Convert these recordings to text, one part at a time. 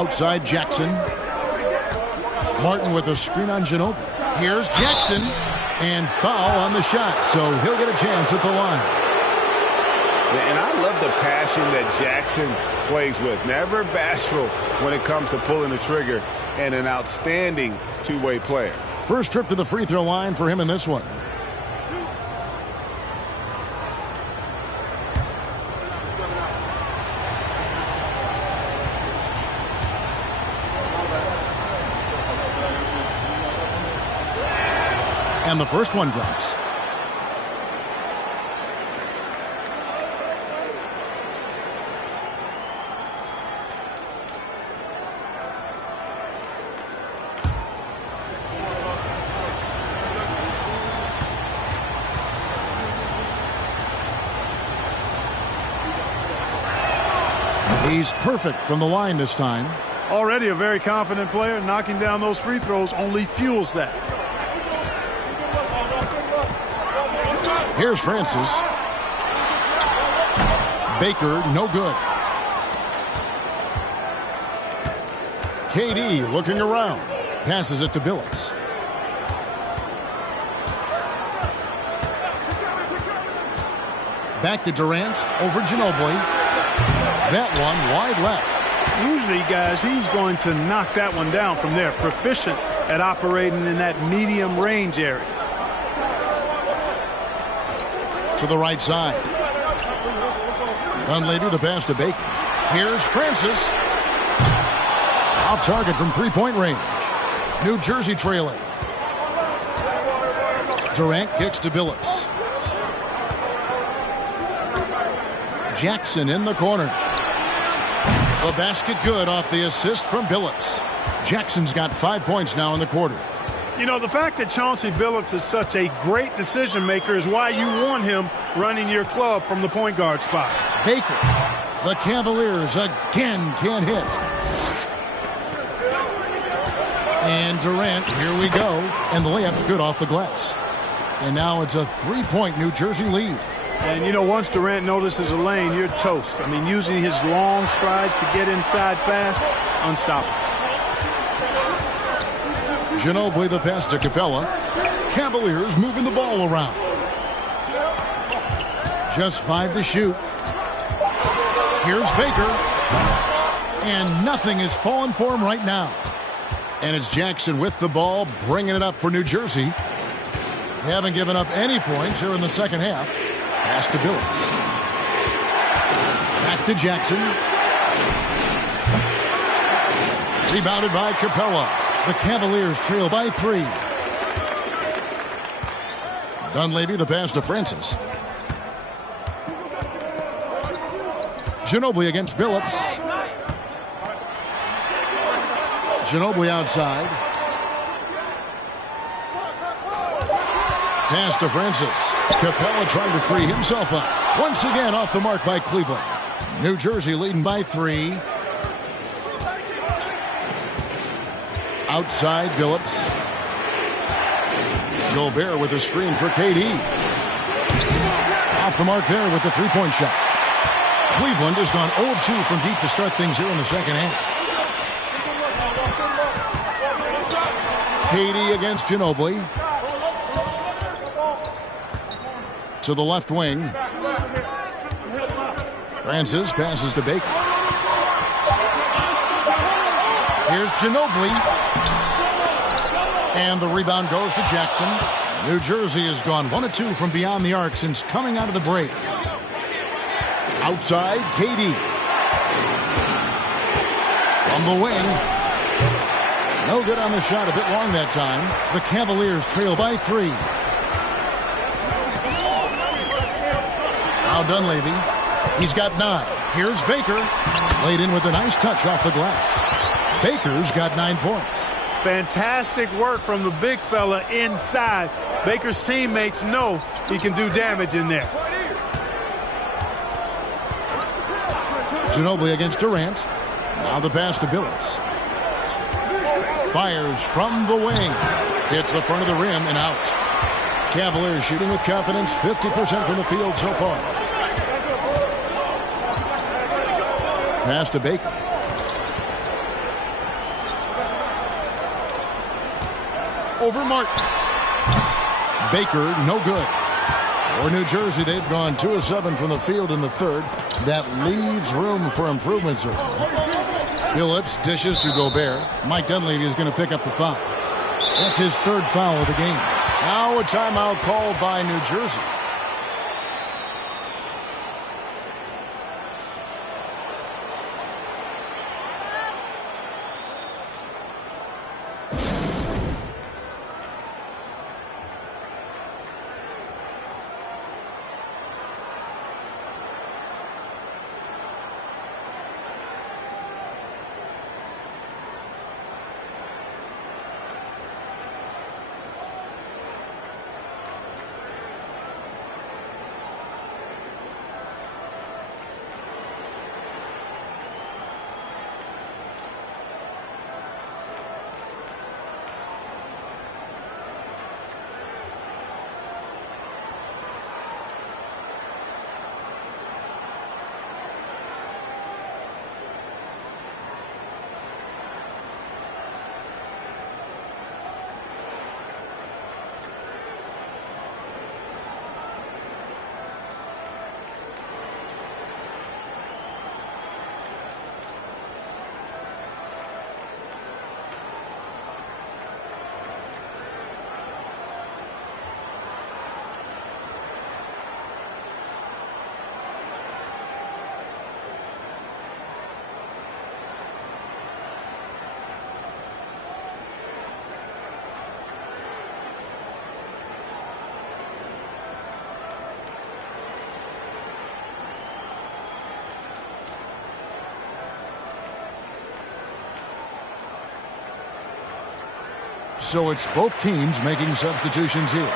Outside Jackson. Martin with a screen on Ginobili. Here's Jackson. And foul on the shot, so he'll get a chance at the line. And I love the passion that Jackson plays with. Never bashful when it comes to pulling the trigger, and an outstanding two-way player. First trip to the free throw line for him in this one. And the first one drops. He's perfect from the line this time. Already a very confident player. Knocking down those free throws only fuels that. Here's Francis. Baker, no good. KD looking around. Passes it to Billups. Back to Durant. Over Ginobili. That one wide left. Usually, guys, he's going to knock that one down from there. Proficient at operating in that medium range area. To the right side. Dunleavy, the pass to Baker. Here's Francis. Off target from three-point range. New Jersey trailing. Durant kicks to Billups. Jackson in the corner. The basket good off the assist from Billups. Jackson's got 5 points now in the quarter. You know, the fact that Chauncey Billups is such a great decision maker is why you want him running your club from the point guard spot. Baker. The Cavaliers again can't hit. And Durant, here we go. And the layup's good off the glass. And now it's a 3-point New Jersey lead. And, you know, once Durant notices a lane, you're toast. I mean, using his long strides to get inside fast, unstoppable. Ginobili the pass to Capella. Cavaliers moving the ball around. Just 5 to shoot. Here's Baker. And nothing is falling for him right now. And it's Jackson with the ball, bringing it up for New Jersey. They haven't given up any points here in the second half. Pass to Billups. Back to Jackson. Rebounded by Capella. The Cavaliers trail by 3. Dunleavy the pass to Francis. Ginobili against Billups. Ginobili outside. Pass to Francis. Capella trying to free himself up. Once again off the mark by Cleveland. New Jersey leading by 3. Outside Billups. Gobert with a screen for KD. Off the mark there with the three-point shot. Cleveland has gone 0-2 from deep to start things here in the second half. KD against Ginobili. To the left wing. Francis passes to Baker. Here's Ginobili. And the rebound goes to Jackson. New Jersey has gone 1-2 from beyond the arc since coming out of the break. Outside, KD. From the wing. No good on the shot, a bit long that time. The Cavaliers trail by 3. Now Dunleavy. He's got 9. Here's Baker. Laid in with a nice touch off the glass. Baker's got 9 points. Fantastic work from the big fella inside. Baker's teammates know he can do damage in there. Ginobili against Durant. Now the pass to Billups. Fires from the wing. Hits the front of the rim and out. Cavaliers shooting with confidence, 50% from the field so far. Pass to Baker. over Martin. Baker, no good. For New Jersey, they've gone 2 of 7 from the field in the third. That leaves room for improvement, sir. Billups dishes to Gobert. Mike Dunleavy is going to pick up the foul. That's his 3rd foul of the game. Now a timeout called by New Jersey. So it's both teams making substitutions here.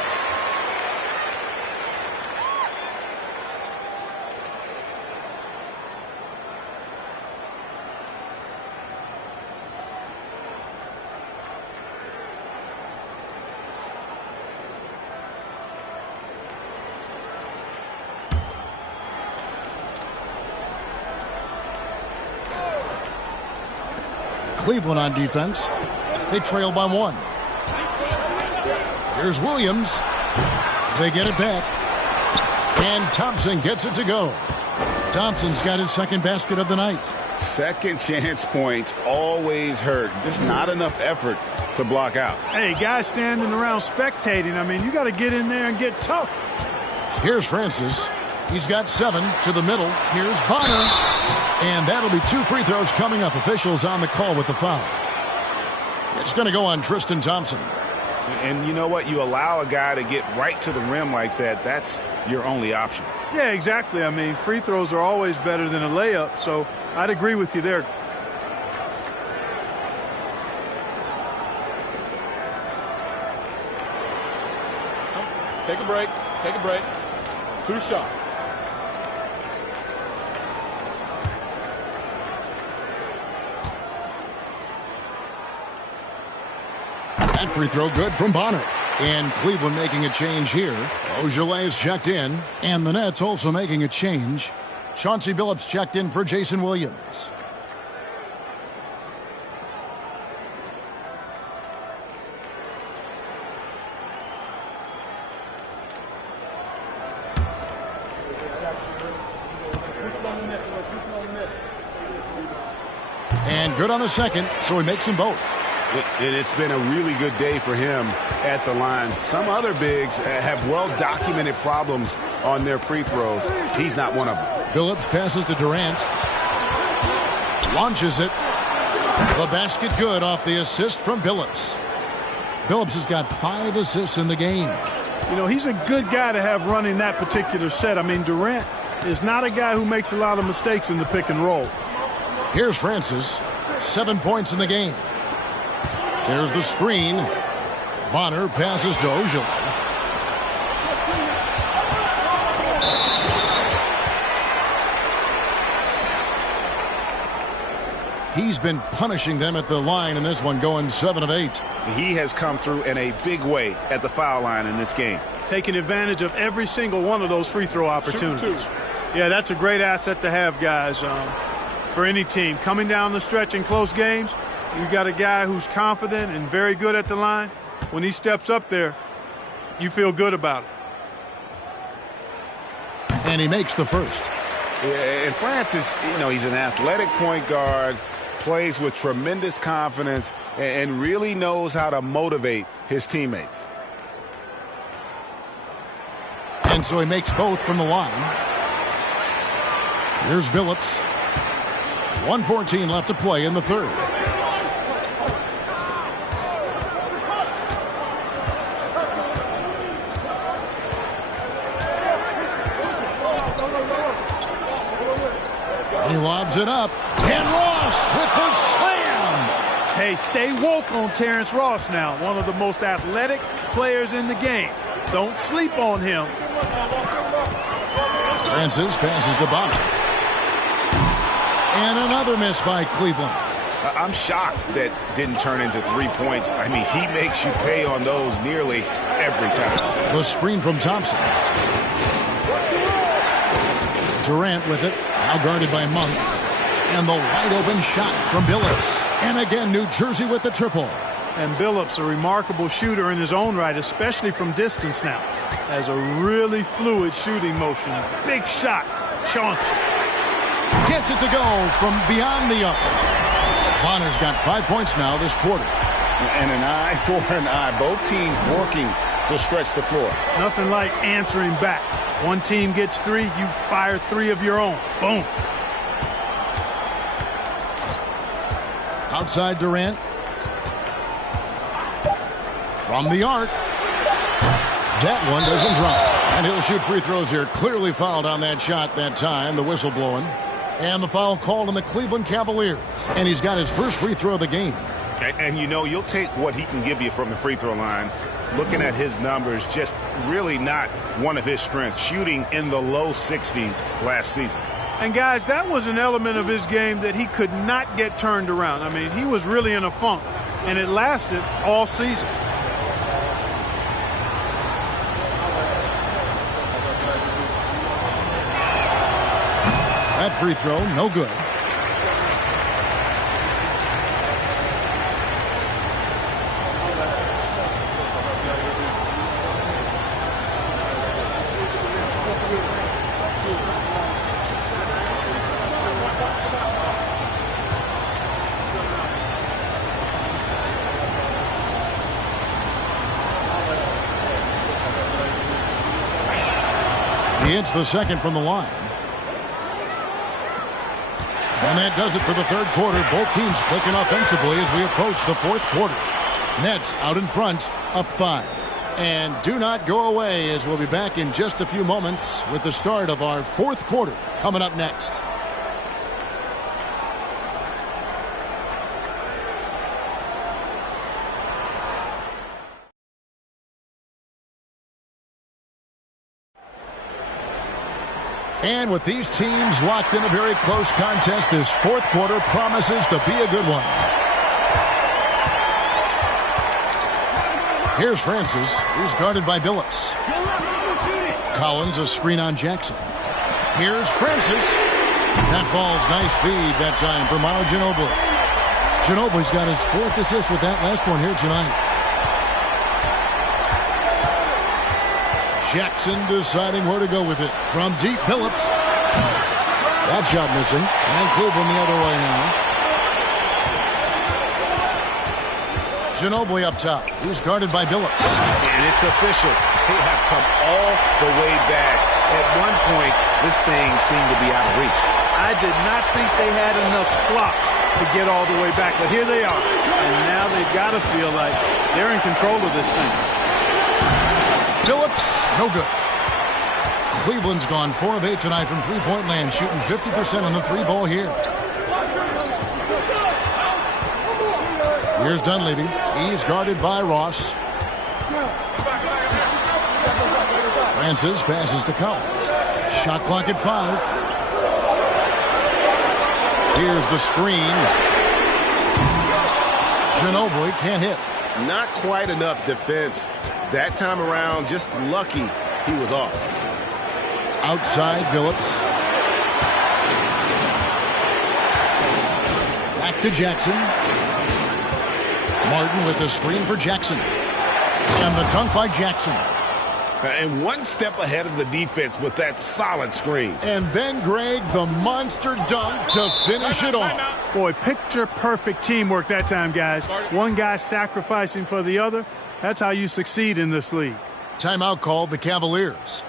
Cleveland on defense. They trail by 1. Here's Williams. They get it back. And Thompson gets it to go. Thompson's got his 2nd basket of the night. Second chance points always hurt. Just not enough effort to block out. Hey, guys standing around spectating. I mean, you got to get in there and get tough. Here's Francis. He's got 7 to the middle. Here's Bonner. And that'll be 2 free throws coming up. Officials on the call with the foul. It's going to go on Tristan Thompson. And you know what? You allow a guy to get right to the rim like that. That's your only option. Yeah, exactly. I mean, free throws are always better than a layup, so I'd agree with you there. Take a break. Take a break. 2 shots. That free throw good from Bonner. And Cleveland making a change here. Ojeleye is checked in. And the Nets also making a change. Chauncey Billups checked in for Jason Williams. And good on the second, so he makes them both. It's been a really good day for him at the line. Some other bigs have well-documented problems on their free throws. He's not one of them. Billups passes to Durant. Launches it. The basket good off the assist from Billups. Billups has got 5 assists in the game. You know, he's a good guy to have running that particular set. I mean, Durant is not a guy who makes a lot of mistakes in the pick and roll. Here's Francis. 7 points in the game. There's the screen. Bonner passes to Ojeleye. He's been punishing them at the line in this one, going 7 of 8. He has come through in a big way at the foul line in this game. Taking advantage of every single one of those free throw opportunities. Yeah, that's a great asset to have, guys, for any team. Coming down the stretch in close games, you got a guy who's confident and very good at the line. When he steps up there, you feel good about it. And he makes the first. Yeah, and Francis, he's an athletic point guard, plays with tremendous confidence, and really knows how to motivate his teammates. And so he makes both from the line. Here's Billups. 1:14 left to play in the third. He lobs it up. And Ross with the slam. Hey, stay woke on Terrence Ross now. One of the most athletic players in the game. Don't sleep on him. Francis passes to Bonner. And another miss by Cleveland. I'm shocked that didn't turn into 3 points. I mean, he makes you pay on those nearly every time. The screen from Thompson. Durant with it. Now guarded by Monk. And the wide open shot from Billups. And again, New Jersey with the triple. And Billups, a remarkable shooter in his own right, especially from distance now. Has a really fluid shooting motion. Big shot. Chauncey. Gets it to go from beyond the arc. Bonner's got 5 points now this quarter. And an eye for an eye. Both teams working to stretch the floor. Nothing like answering back. One team gets 3, you fire 3 of your own. Boom. Outside Durant. From the arc. That one doesn't drop. And he'll shoot free throws here. Clearly fouled on that shot that time. The whistle blowing. And the foul called on the Cleveland Cavaliers. And he's got his first free throw of the game. And you'll take what he can give you from the free throw line. Looking at his numbers, just really not one of his strengths. Shooting in the low 60s last season. And guys, that was an element of his game that he could not get turned around. I mean, he was really in a funk. And it lasted all season. That free throw, no good. He hits the second from the line. And that does it for the third quarter. Both teams clicking offensively as we approach the fourth quarter. Nets out in front, up 5. And do not go away, as we'll be back in just a few moments with the start of our fourth quarter coming up next. And with these teams locked in a very close contest, this fourth quarter promises to be a good one. Here's Francis. He's guarded by Billups. Collins, a screen on Jackson. Here's Francis. That falls. Nice feed that time for Manu Ginobili. Ginobili's got his 4th assist with that last one here tonight. Jackson deciding where to go with it. From deep, Billups. That shot missing. And Cleveland the other way now. Ginobili up top. He's guarded by Billups. And it's official. They have come all the way back. At one point, this thing seemed to be out of reach. I did not think they had enough clock to get all the way back, but here they are. And now they've got to feel like they're in control of this thing. Billups, no good. Cleveland's gone 4 of 8 tonight from three-point land, shooting 50% on the 3-ball here. Here's Dunleavy. He's guarded by Ross. Francis passes to Collins. Shot clock at 5. Here's the screen. Ginobili can't hit. Not quite enough defense. That time around, just lucky he was off. Outside, Billups. Back to Jackson. Martin with the screen for Jackson. And the dunk by Jackson. And one step ahead of the defense with that solid screen. And then, Greg, the monster dunk to finish it off. Boy, picture-perfect teamwork that time, guys. One guy sacrificing for the other. That's how you succeed in this league. Timeout called the Cavaliers.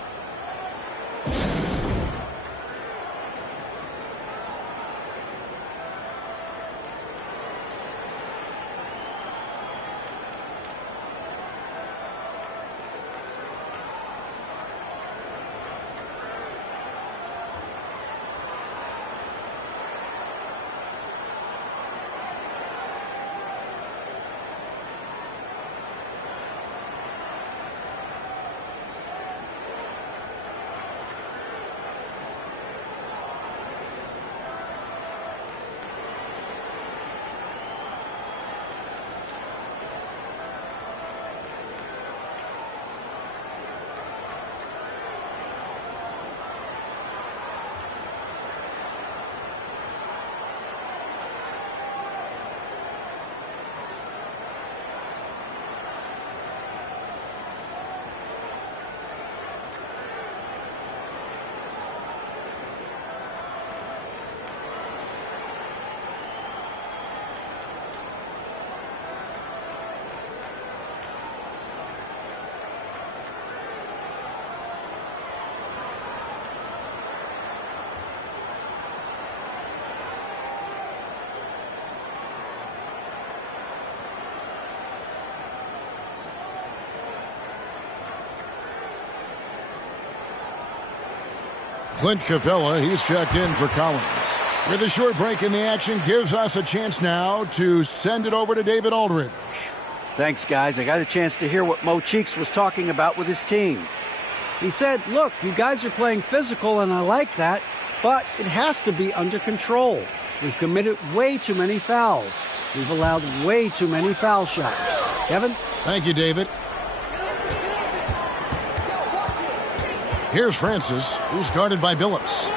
Clint Capella, he's checked in for Collins. With a short break in the action, gives us a chance now to send it over to David Aldridge. Thanks, guys. I got a chance to hear what Mo Cheeks was talking about with his team. He said, look, you guys are playing physical, and I like that, but it has to be under control. We've committed way too many fouls. We've allowed way too many foul shots. Kevin? Thank you, David. Here's Francis, who's guarded by Billups.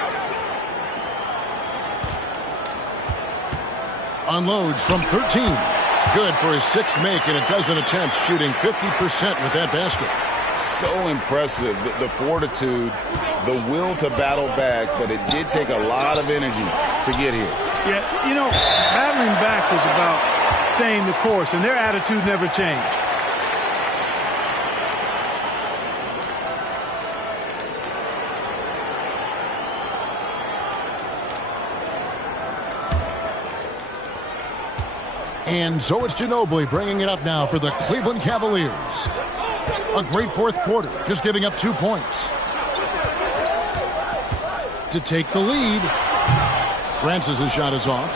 Unloads from 13. Good for his sixth make and a dozen attempts, shooting 50% with that basket. So impressive, the fortitude, the will to battle back, but it did take a lot of energy to get here. Yeah, you know, battling back was about staying the course, and their attitude never changed. And so it's Ginobili bringing it up now for the Cleveland Cavaliers. A great fourth quarter, just giving up 2 points. To take the lead. Francis' shot is off.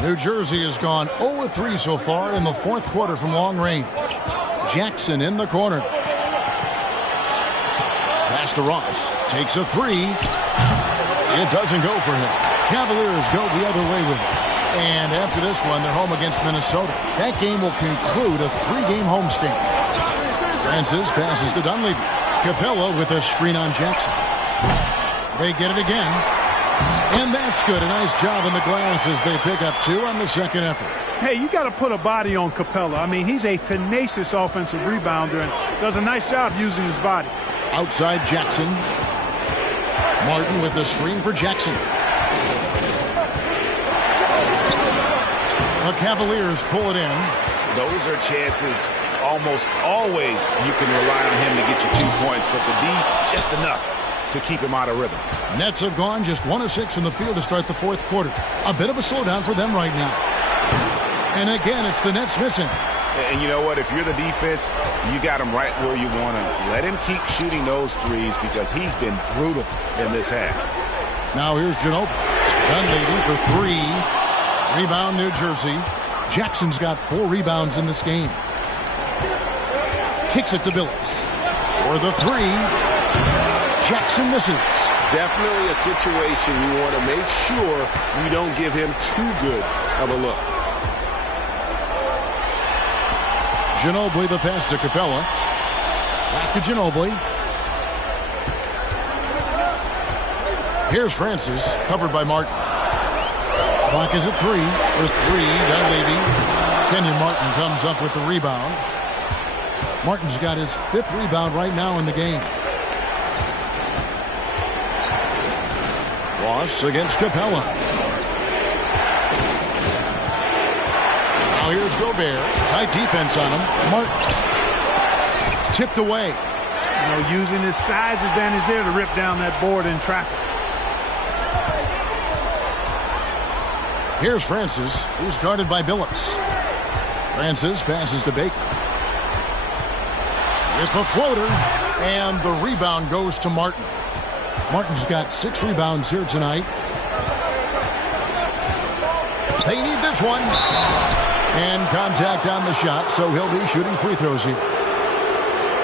New Jersey has gone 0-3 so far in the fourth quarter from long range. Jackson in the corner. Pass to Ross. Takes a three. It doesn't go for him. Cavaliers go the other way with it. And after this one, they're home against Minnesota. That game will conclude a 3-game homestand. Francis passes to Dunleavy. Capella with a screen on Jackson. They get it again. And that's good. A nice job in the glass as they pick up 2 on the second effort. Hey, you got to put a body on Capella. I mean, he's a tenacious offensive rebounder and does a nice job using his body. Outside Jackson. Martin with the screen for Jackson. The Cavaliers pull it in. Those are chances almost always you can rely on him to get you 2 points, but the D just enough to keep him out of rhythm. Nets have gone just 1 of 6 from the field to start the fourth quarter. A bit of a slowdown for them right now. And again, it's the Nets missing. And you know what? If you're the defense, you got him right where you want him. Let him keep shooting those threes because he's been brutal in this half. Now here's Ginobili. Dunleavy for 3. Rebound, New Jersey. Jackson's got 4 rebounds in this game. Kicks it to Billups. For the 3. Jackson misses. Definitely a situation you want to make sure you don't give him too good of a look. Ginobili the pass to Capella. Back to Ginobili. Here's Francis, covered by Martin. Clock is at 3. For 3, Dunleavy. Kenyon Martin comes up with the rebound. Martin's got his 5th rebound right now in the game. Ross against Capella. Now here's Gobert. Tight defense on him. Martin tipped away. You know, using his size advantage there to rip down that board in traffic. Here's Francis. He's guarded by Billups. Francis passes to Baker. With a floater, and the rebound goes to Martin. Martin's got 6 rebounds here tonight. They need this one. And contact on the shot, so he'll be shooting free throws here.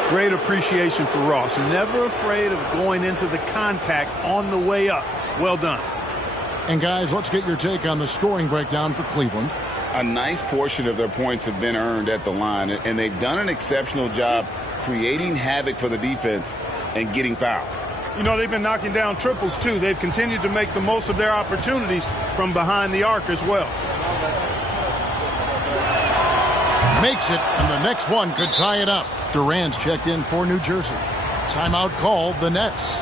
Great appreciation for Ross. Never afraid of going into the contact on the way up. Well done. And guys, let's get your take on the scoring breakdown for Cleveland. A nice portion of their points have been earned at the line, and they've done an exceptional job creating havoc for the defense and getting fouled. You know, they've been knocking down triples, too. They've continued to make the most of their opportunities from behind the arc as well. Makes it, and the next one could tie it up. Durant's checked in for New Jersey. Timeout called the Nets.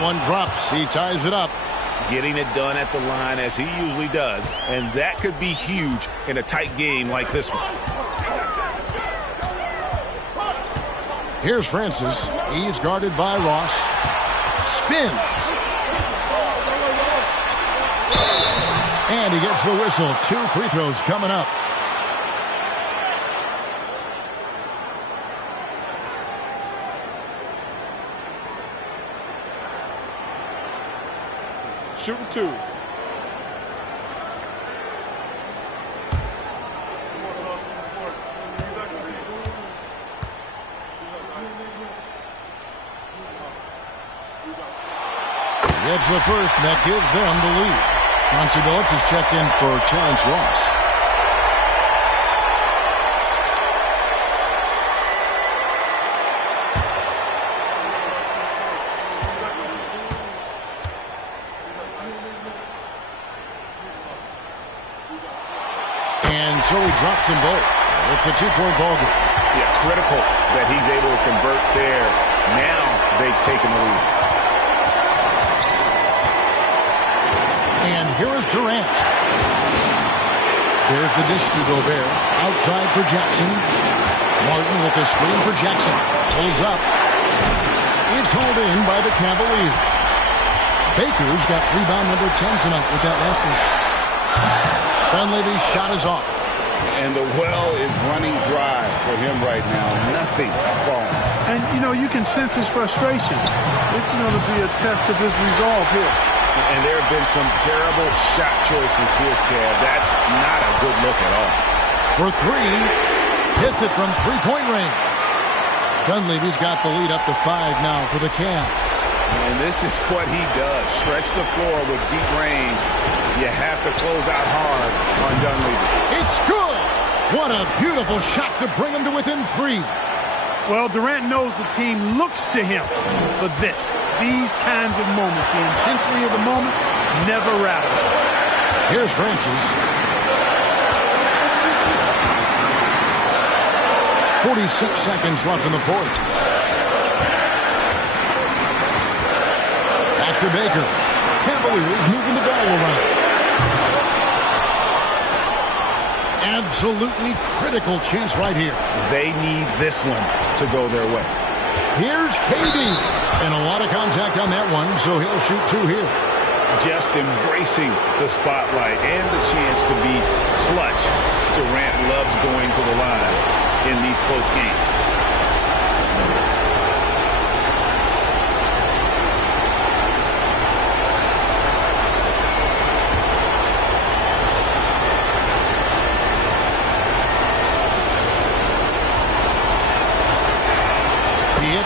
One drops. He ties it up. Getting it done at the line as he usually does. And that could be huge in a tight game like this one. Here's Francis. He's guarded by Ross. Spins. And he gets the whistle. 2 free throws coming up. Shooting 2. Gets the first, and that gives them the lead. Chauncey Billups is checked in for Terrence Ross. So he drops them both. It's a 2-point ball game. Yeah, critical that he's able to convert there. Now they've taken the lead. And here is Durant. There's the dish to Gobert. Outside for Jackson. Martin with the screen for Jackson. Pulls up. It's hauled in by the Cavaliers. Baker's got rebound number 10 tonight with that last one. Dunleavy's shot is off. And the well is running dry for him right now. Nothing falling. And, you know, you can sense his frustration. This is going to be a test of his resolve here. And there have been some terrible shot choices here, Kev. That's not a good look at all. For three, hits it from three-point range. Dunleavy's got the lead up to 5 now for the Cavs. And this is what he does. Stretch the floor with deep range. You have to close out hard on Dunleavy. It's good! What a beautiful shot to bring him to within 3. Well, Durant knows the team looks to him for this. These kinds of moments, the intensity of the moment, never rattles. Here's Francis. 46 seconds left in the fourth. Back to Baker. Cavaliers moving the ball around. Absolutely critical chance right here. They need this one to go their way. Here's KD. And a lot of contact on that one, so he'll shoot 2 here. Just embracing the spotlight and the chance to be clutch. Durant loves going to the line in these close games.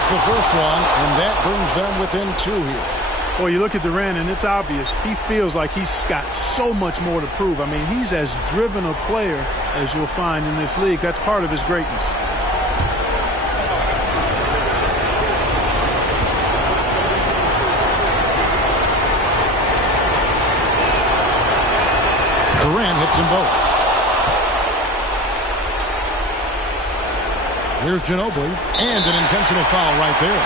The first one, and that brings them within 2 here. Well, you look at Durant, and it's obvious. He feels like he's got so much more to prove. I mean, he's as driven a player as you'll find in this league. That's part of his greatness. Durant hits them both. Here's Ginobili, and an intentional foul right there.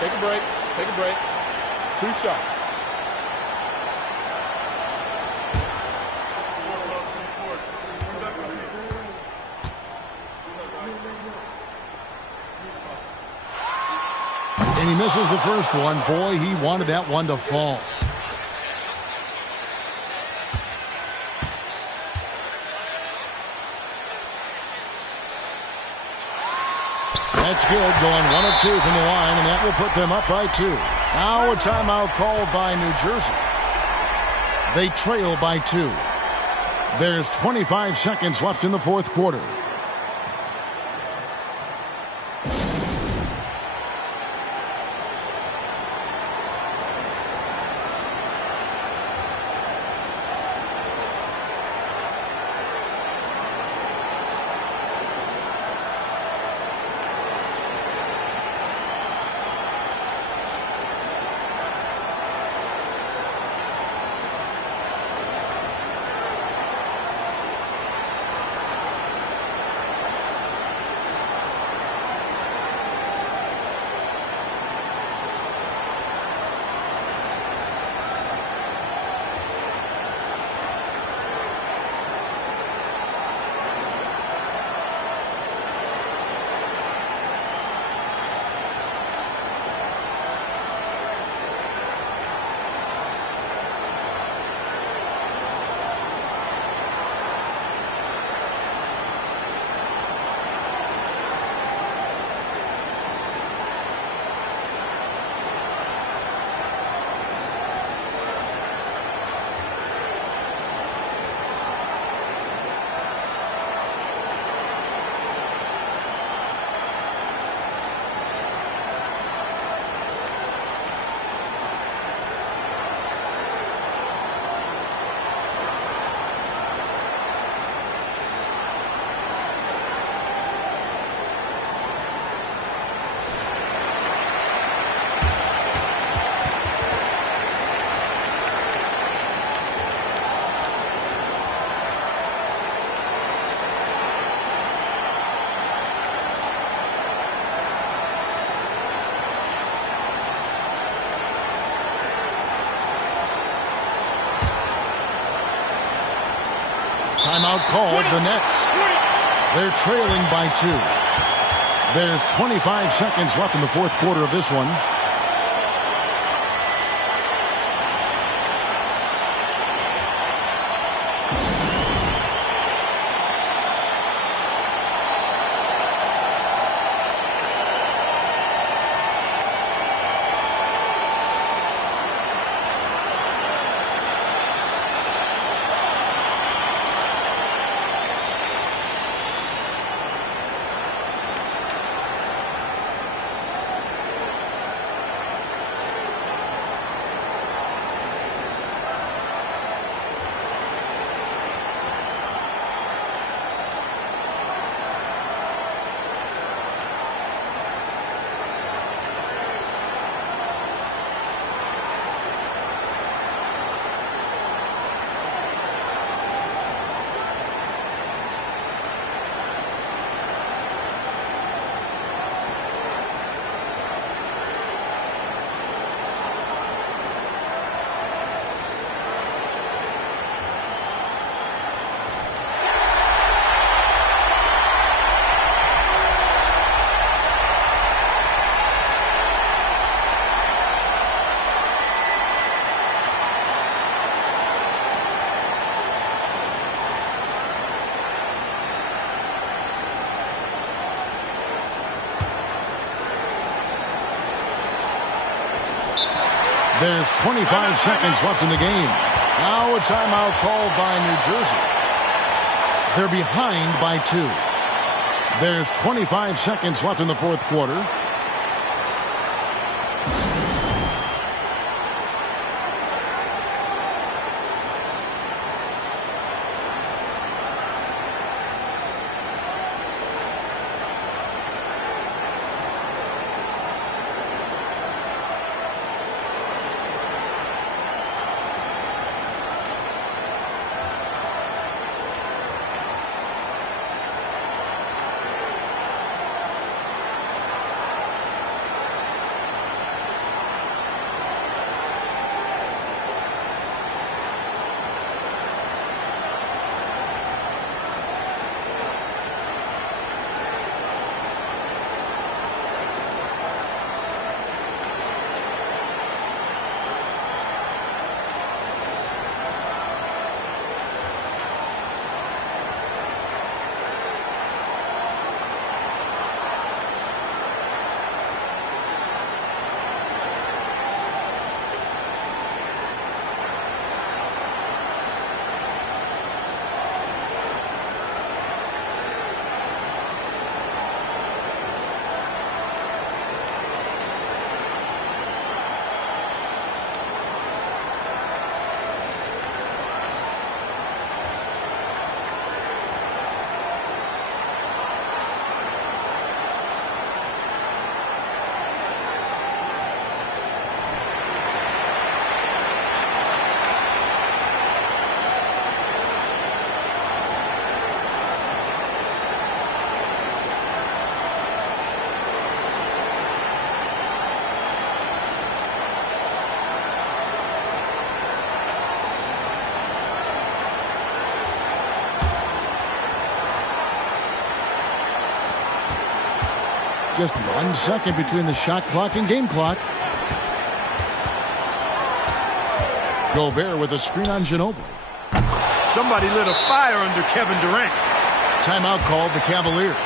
Take a break. Take a break. 2 shots. And he misses the first one. Boy, he wanted that one to fall. That's good, going 1 of 2 from the line, and that will put them up by 2. Now a timeout called by New Jersey. They trail by 2. There's 25 seconds left in the fourth quarter. Timeout called the Nets. They're trailing by 2. There's 25 seconds left in the fourth quarter of this one. There's 25 seconds left in the game. Now a timeout called by New Jersey. They're behind by 2. There's 25 seconds left in the fourth quarter. Just 1 second between the shot clock and game clock. Gobert with a screen on Ginobili. Somebody lit a fire under Kevin Durant. Timeout called the Cavaliers.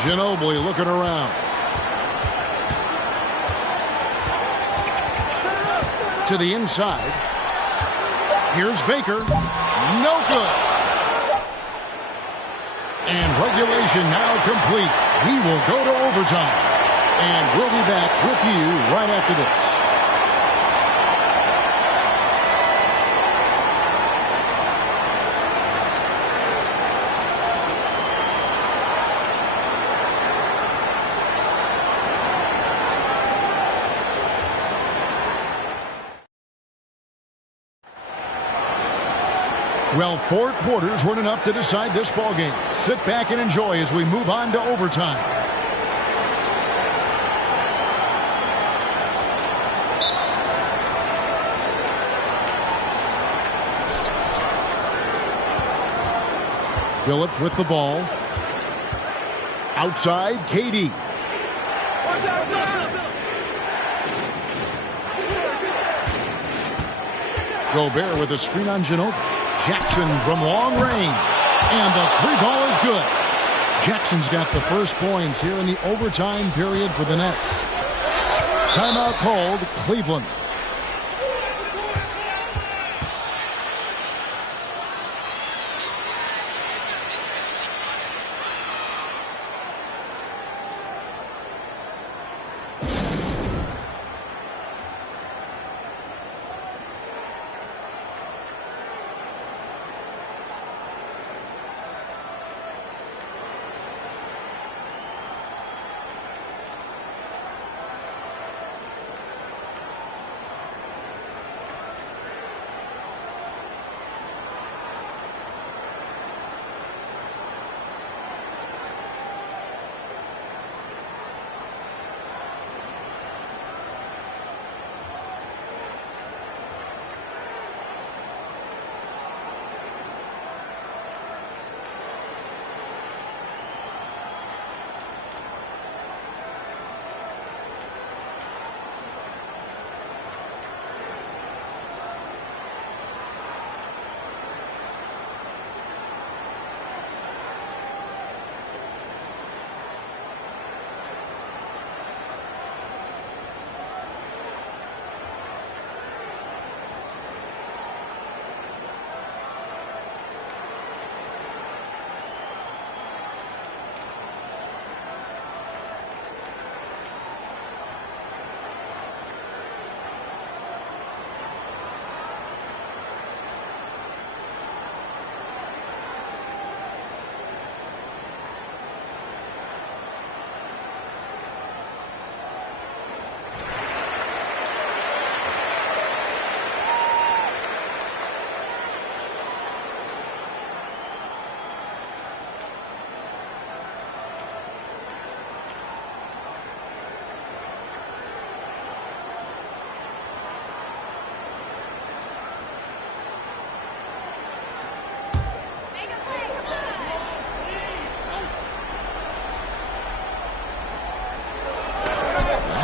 Ginobili looking around. To the inside. Here's Baker. No good. And regulation now complete. We will go to overtime. And we'll be back with you right after this. Well, 4 quarters weren't enough to decide this ballgame. Sit back and enjoy as we move on to overtime. Phillips with the ball. Outside, KD. Gobert with a screen on Ginobili. Jackson from long range. And the 3-ball is good. Jackson's got the first points here in the overtime period for the Nets. Timeout called, Cleveland.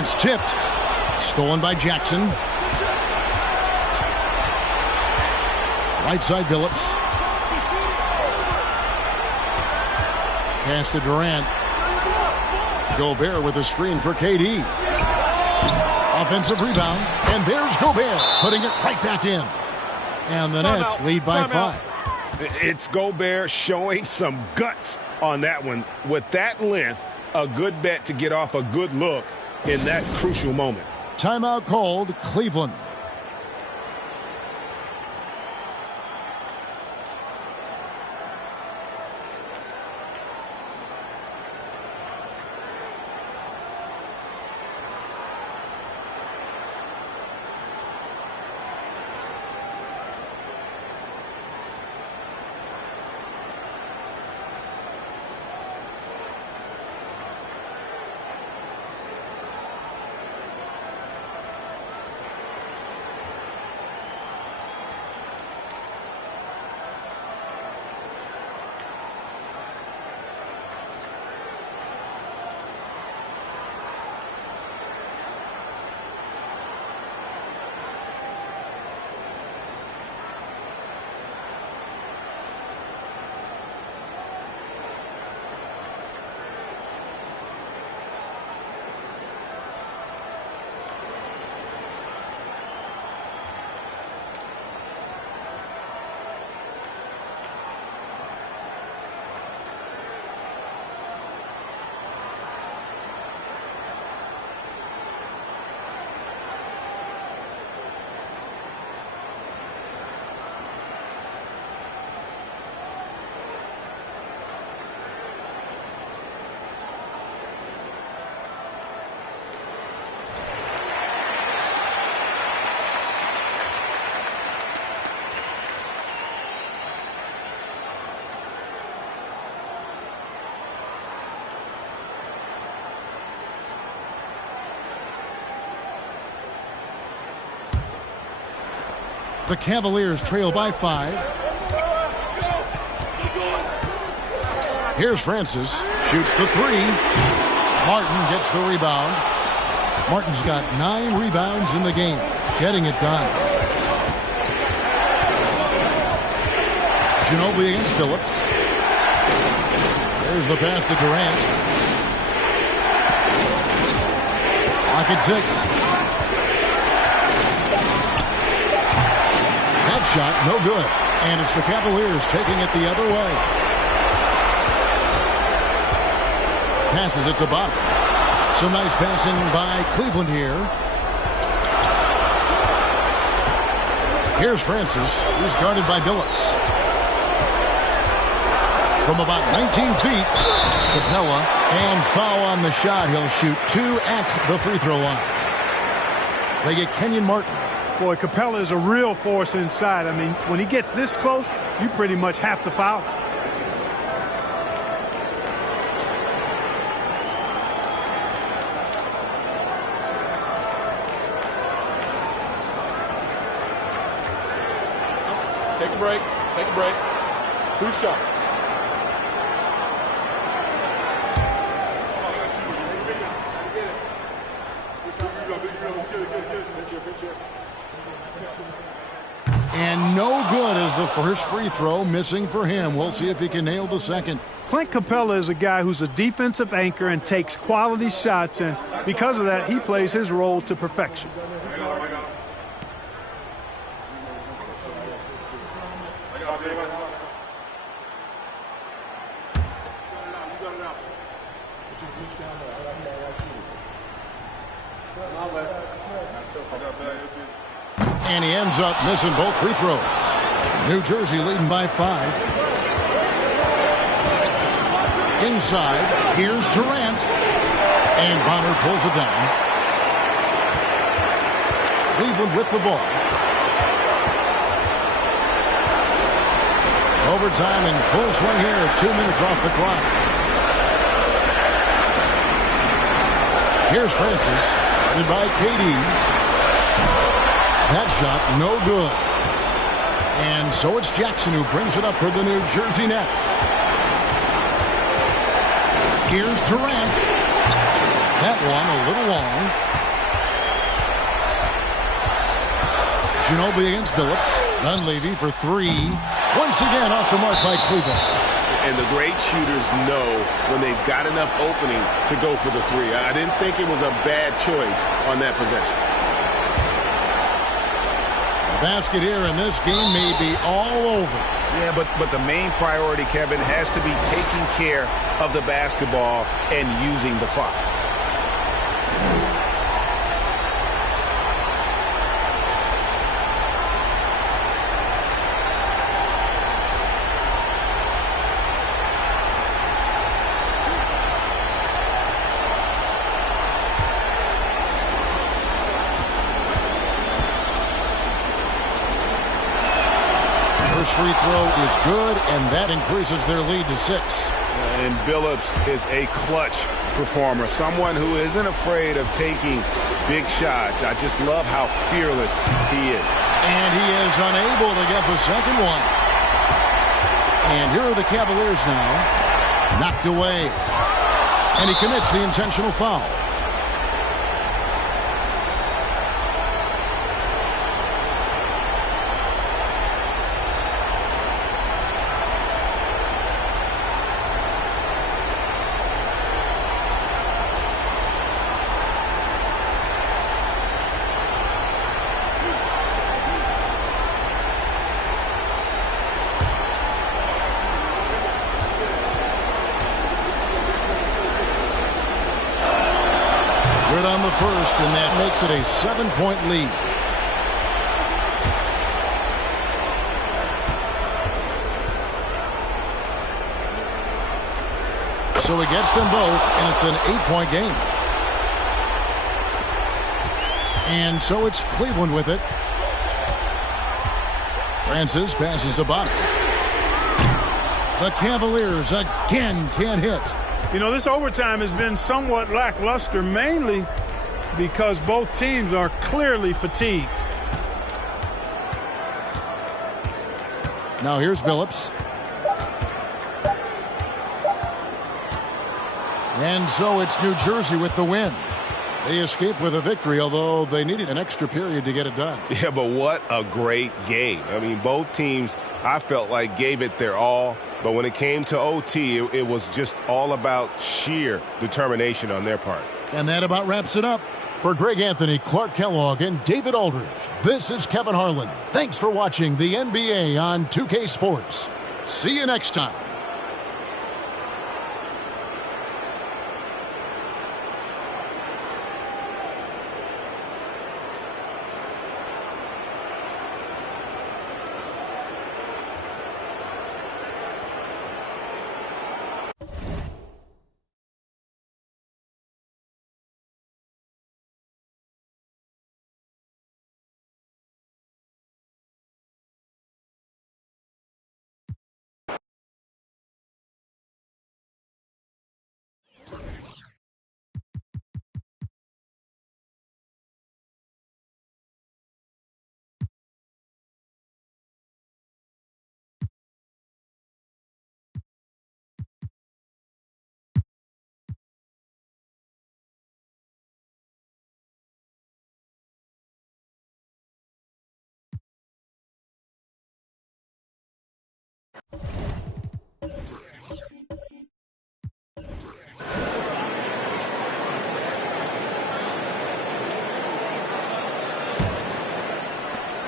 It's tipped. Stolen by Jackson. Right side, Phillips. Pass to Durant. Gobert with a screen for KD. Offensive rebound. And there's Gobert putting it right back in. And the Nets lead by 5. It's Gobert showing some guts on that one. With that length, a good bet to get off a good look in that crucial moment. Timeout called, Cleveland. The Cavaliers trail by 5. Here's Francis. Shoots the 3. Martin gets the rebound. Martin's got 9 rebounds in the game. Getting it done. Ginobili against Phillips. There's the pass to Durant. Clock at 6. That shot, no good. And it's the Cavaliers taking it the other way. Passes it to Bach. Some nice passing by Cleveland here. Here's Francis. He's guarded by Billups. From about 19 feet, Capella, and foul on the shot. He'll shoot 2 at the free throw line. They get Kenyon Martin. Boy, Capella is a real force inside. I mean, when he gets this close, you pretty much have to foul. Take a break. Take a break. 2 shots. And no good as the first free throw missing for him. We'll see if he can nail the second. Clint Capella is a guy who's a defensive anchor and takes quality shots, and because of that, he plays his role to perfection. And he ends up missing both free throws. New Jersey leading by 5. Inside, here's Durant. And Bonner pulls it down. Cleveland with the ball. Overtime in full swing here. 2 minutes off the clock. Here's Francis. Headed by KD. That shot, no good. And so it's Jackson who brings it up for the New Jersey Nets. Here's Durant. That one a little long. Ginobili against Billups. Dunleavy for 3. Once again off the mark by Cleveland. And the great shooters know when they've got enough opening to go for the 3. I didn't think it was a bad choice on that possession. Basket here, and this game may be all over. Yeah, but the main priority, Kevin, has to be taking care of the basketball and using the foul. Free throw is good, and that increases their lead to 6. And Billups is a clutch performer, someone who isn't afraid of taking big shots. I just love how fearless he is. And he is unable to get the second one. And here are the Cavaliers now. Knocked away. And he commits the intentional foul. On the first, and that makes it a 7-point lead. So he gets them both, and it's an 8-point game. And so it's Cleveland with it. Francis passes to Bonner. The Cavaliers again can't hit. You know, this overtime has been somewhat lackluster, mainly because both teams are clearly fatigued. Now here's Billups. And so it's New Jersey with the win. They escaped with a victory, although they needed an extra period to get it done. Yeah, but what a great game. I mean, both teams, I felt like, gave it their all. But when it came to OT, it was just all about sheer determination on their part. And that about wraps it up. For Greg Anthony, Clark Kellogg, and David Aldridge, this is Kevin Harlan. Thanks for watching the NBA on 2K Sports. See you next time.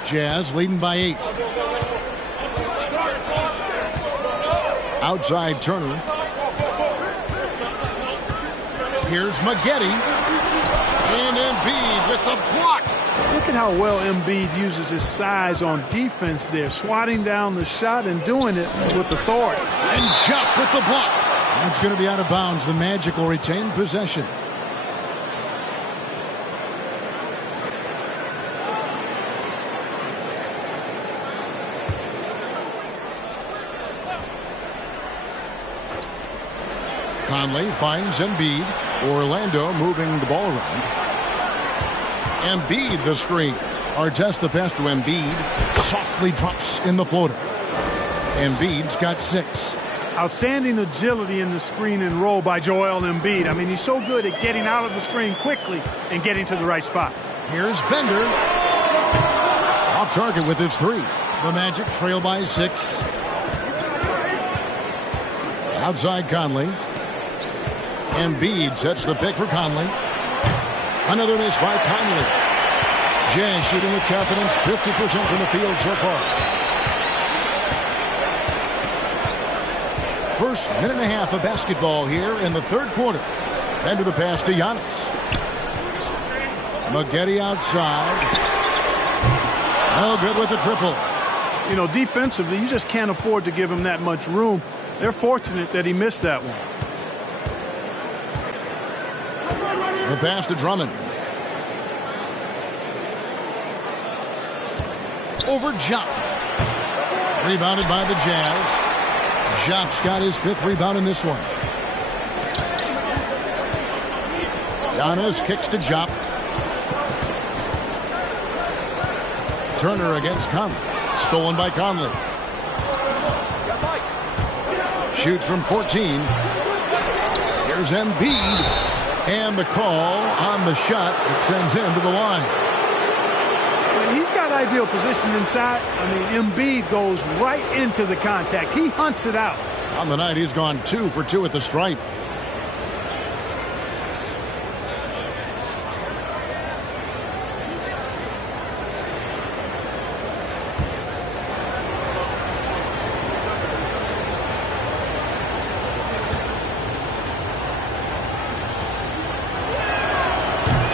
Jazz leading by 8. Outside Turner. Here's Maggette. And Embiid with the block. Look at how well Embiid uses his size on defense there, swatting down the shot and doing it with authority. And Jop with the block. That's going to be out of bounds. The Magic will retain possession. Conley finds Embiid. Orlando moving the ball around. Embiid the screen. Artest the pass to Embiid. Softly drops in the floater. Embiid's got 6. Outstanding agility in the screen and roll by Joel Embiid. I mean, he's so good at getting out of the screen quickly and getting to the right spot. Here's Bender. Off target with his 3. The Magic trail by 6. Outside Conley. Embiid sets the pick for Conley. Another miss by Conley. Jazz shooting with confidence, 50% from the field so far. First minute and a half of basketball here in the third quarter. Bender the pass to Giannis. Maggette outside. No good with the triple. You know, defensively, you just can't afford to give him that much room. They're fortunate that he missed that one. The pass to Drummond. Over Jop. Rebounded by the Jazz. Jop's got his 5th rebound in this one. Giannis kicks to Jop. Turner against Conley. Stolen by Conley. Shoots from 14. Here's Embiid. And the call on the shot that sends him to the line. When he's got ideal position inside, I mean, Embiid goes right into the contact. He hunts it out. On the night, he's gone 2 for 2 at the stripe.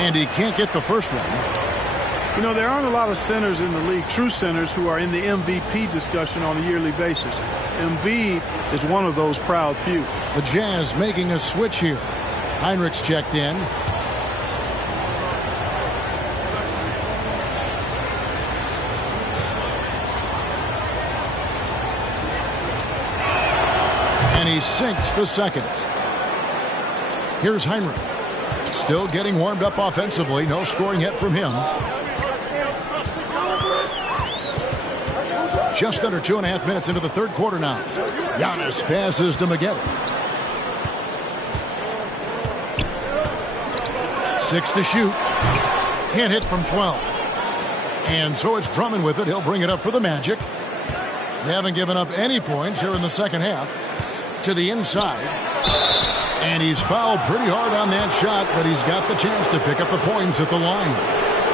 And he can't get the first one. You know, there aren't a lot of centers in the league, true centers, who are in the MVP discussion on a yearly basis. Embiid is one of those proud few. The Jazz making a switch here. Heinrich's checked in. And he sinks the second. Here's Heinrich. Still getting warmed up offensively. No scoring yet from him. Just under 2.5 minutes into the third quarter now. Giannis passes to Maggette. 6 to shoot. Can't hit from 12. And so it's Drummond with it. He'll bring it up for the Magic. They haven't given up any points here in the second half. To the inside. And he's fouled pretty hard on that shot, but he's got the chance to pick up the points at the line.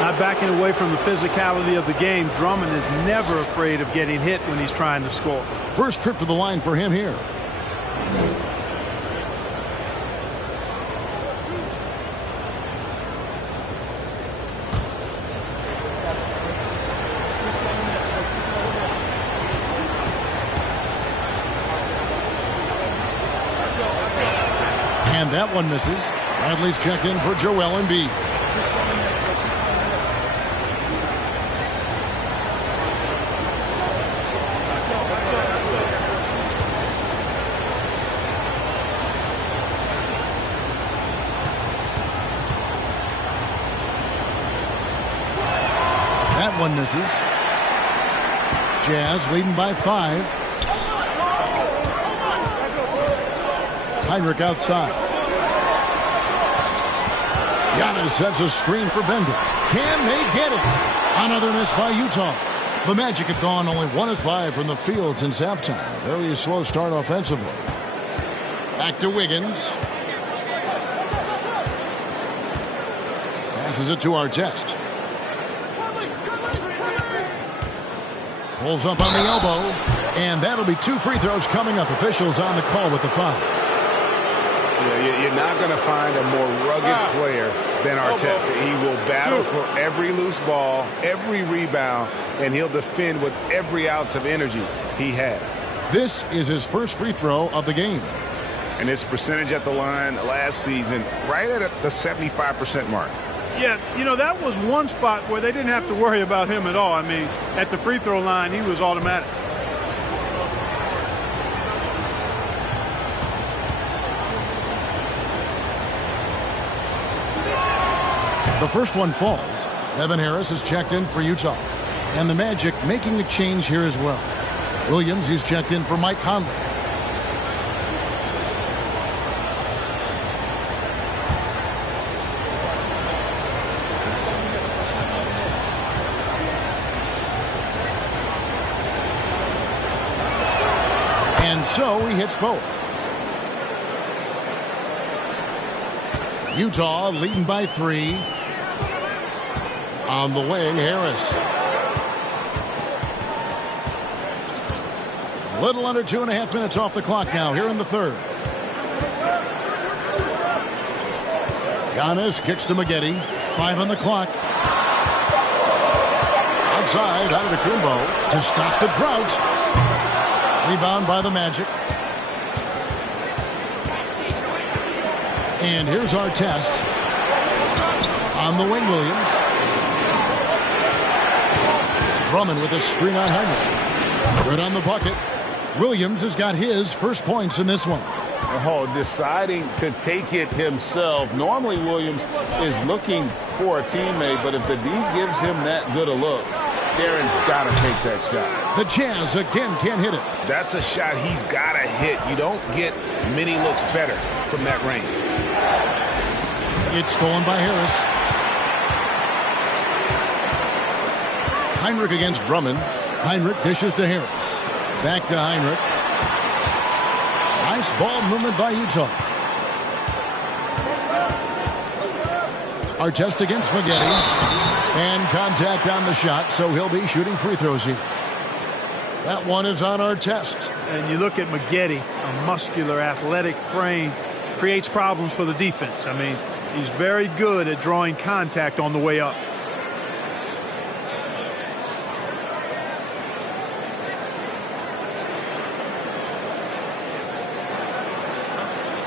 Not backing away from the physicality of the game. Drummond is never afraid of getting hit when he's trying to score. First trip to the line for him here. And that one misses. Bradley's checked in for Joel Embiid. That one misses. Jazz leading by 5. Heinrich outside. Giannis sets a screen for Bender. Can they get it? Another miss by Utah. The Magic have gone only 1 of 5 from the field since halftime. Very slow start offensively. Back to Wiggins. Passes it to Artest. Pulls up on the elbow. And that'll be 2 free throws coming up. Officials on the call with the foul. You're not going to find a more rugged player than Artest. He will battle for every loose ball, every rebound, and he'll defend with every ounce of energy he has. This is his first free throw of the game. And his percentage at the line last season, right at the 75% mark. Yeah, you know, that was one spot where they didn't have to worry about him at all. I mean, at the free throw line, he was automatic. The first one falls. Evan Harris is checked in for Utah. And the Magic making a change here as well. Williams, he's checked in for Mike Conley. And so he hits both. Utah leading by 3. On the wing, Harris. A little under 2.5 minutes off the clock now here in the third. Giannis kicks to Maggette. 5 on the clock. Outside, out of the Kumbo to stop the drought. Rebound by the Magic. And here's Artest. On the wing, Williams. Drummond with a screen on Heinrich. Good on the bucket. Williams has got his first points in this one. Oh, deciding to take it himself. Normally Williams is looking for a teammate, but if the D gives him that good a look, Darren's got to take that shot. The Jazz again can't hit it. That's a shot he's got to hit. You don't get many looks better from that range. It's stolen by Harris. Heinrich against Drummond. Heinrich dishes to Harris. Back to Heinrich. Nice ball movement by Utah. Artest against Maggette. And contact on the shot, so he'll be shooting free throws here. That one is on Artest. And you look at Maggette, a muscular, athletic frame, creates problems for the defense. I mean, he's very good at drawing contact on the way up.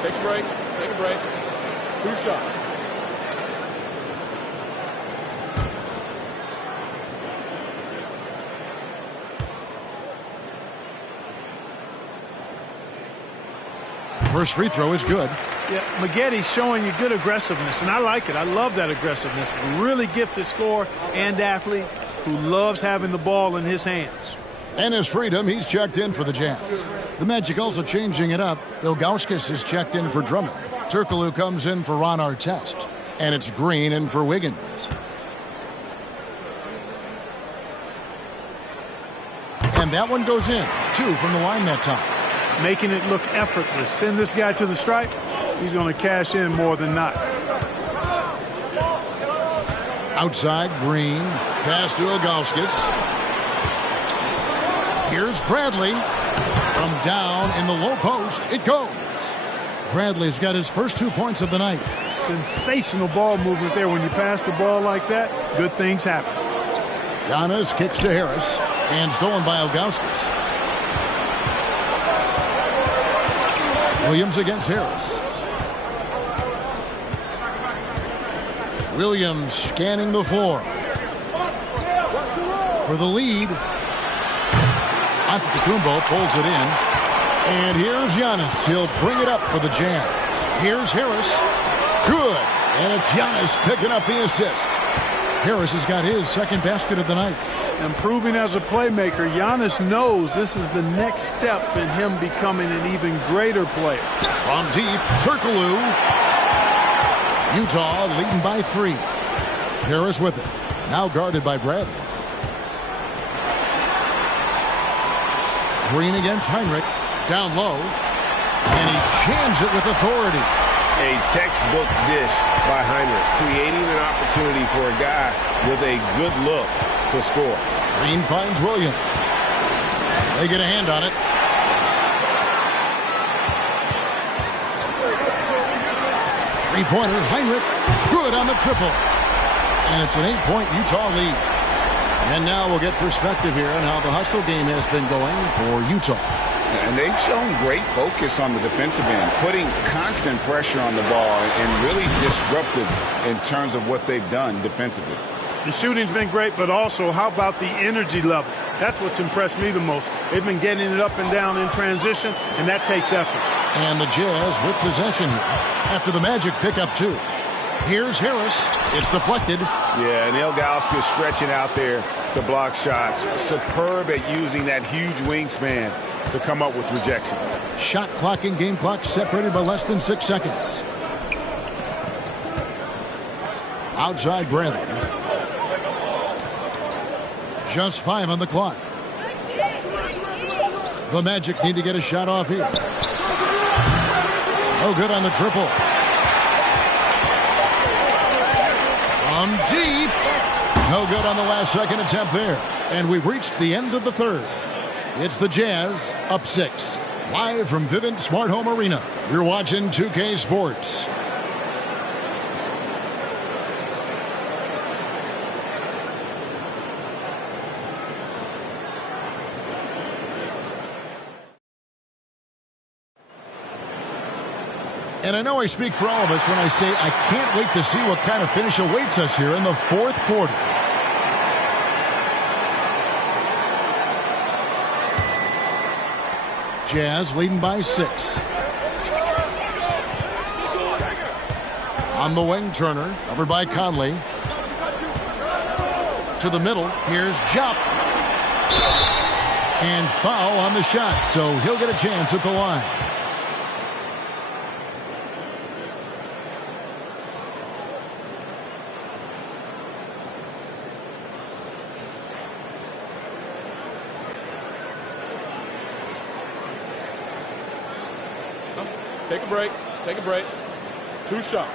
Take a break. Take a break. 2 shots. First free throw is good. Yeah, Maggette's showing you good aggressiveness, and I like it. I love that aggressiveness. A really gifted scorer and athlete who loves having the ball in his hands. And as Freedom, he's checked in for the Jazz. The Magic also changing it up. Ilgauskas is checked in for Drummond. Turkoglu comes in for Ron Artest. And it's Green in for Wiggins. And that one goes in. 2 from the line that time. Making it look effortless. Send this guy to the stripe. He's going to cash in more than not. Outside, Green. Pass to Ilgauskas. Here's Bradley. From down in the low post, it goes. Bradley's got his first 2 points of the night. Sensational ball movement there. When you pass the ball like that, good things happen. Giannis kicks to Harris. And stolen by Ilgauskas. Williams against Harris. Williams scanning the floor. For the lead. Antetokounmpo pulls it in. And here's Giannis. He'll bring it up for the Jazz. Here's Harris. Good. And it's Giannis picking up the assist. Harris has got his second basket of the night. Improving as a playmaker, Giannis knows this is the next step in him becoming an even greater player. From deep, Turkoglu. Utah leading by 3. Harris with it. Now guarded by Bradley. Green against Heinrich. Down low. And he jams it with authority. A textbook dish by Heinrich, creating an opportunity for a guy with a good look to score. Green finds Williams. They get a hand on it. Three-pointer, Heinrich. Good on the triple. And it's an 8-point Utah lead. And now we'll get perspective here on how the hustle game has been going for Utah. And they've shown great focus on the defensive end, putting constant pressure on the ball and really disruptive in terms of what they've done defensively. The shooting's been great, but also how about the energy level? That's what's impressed me the most. They've been getting it up and down in transition, and that takes effort. And the Jazz with possession here after the Magic pick up 2. Here's Harris. It's deflected. Yeah, and Ilgauskas stretching out there to block shots. Superb at using that huge wingspan to come up with rejections. Shot clock and game clock separated by less than 6 seconds. Outside Bradley. Just 5 on the clock. The Magic need to get a shot off here. Oh, good on the triple. From deep. No good on the last second attempt there. And we've reached the end of the third. It's the Jazz up 6. Live from Vivint Smart Home Arena. You're watching 2K Sports. And I know I speak for all of us when I say I can't wait to see what kind of finish awaits us here in the fourth quarter. Jazz leading by 6. On the wing, Turner, covered by Conley. To the middle, here's Jop. And foul on the shot, so he'll get a chance at the line. Take a break. Take a break. 2 shots.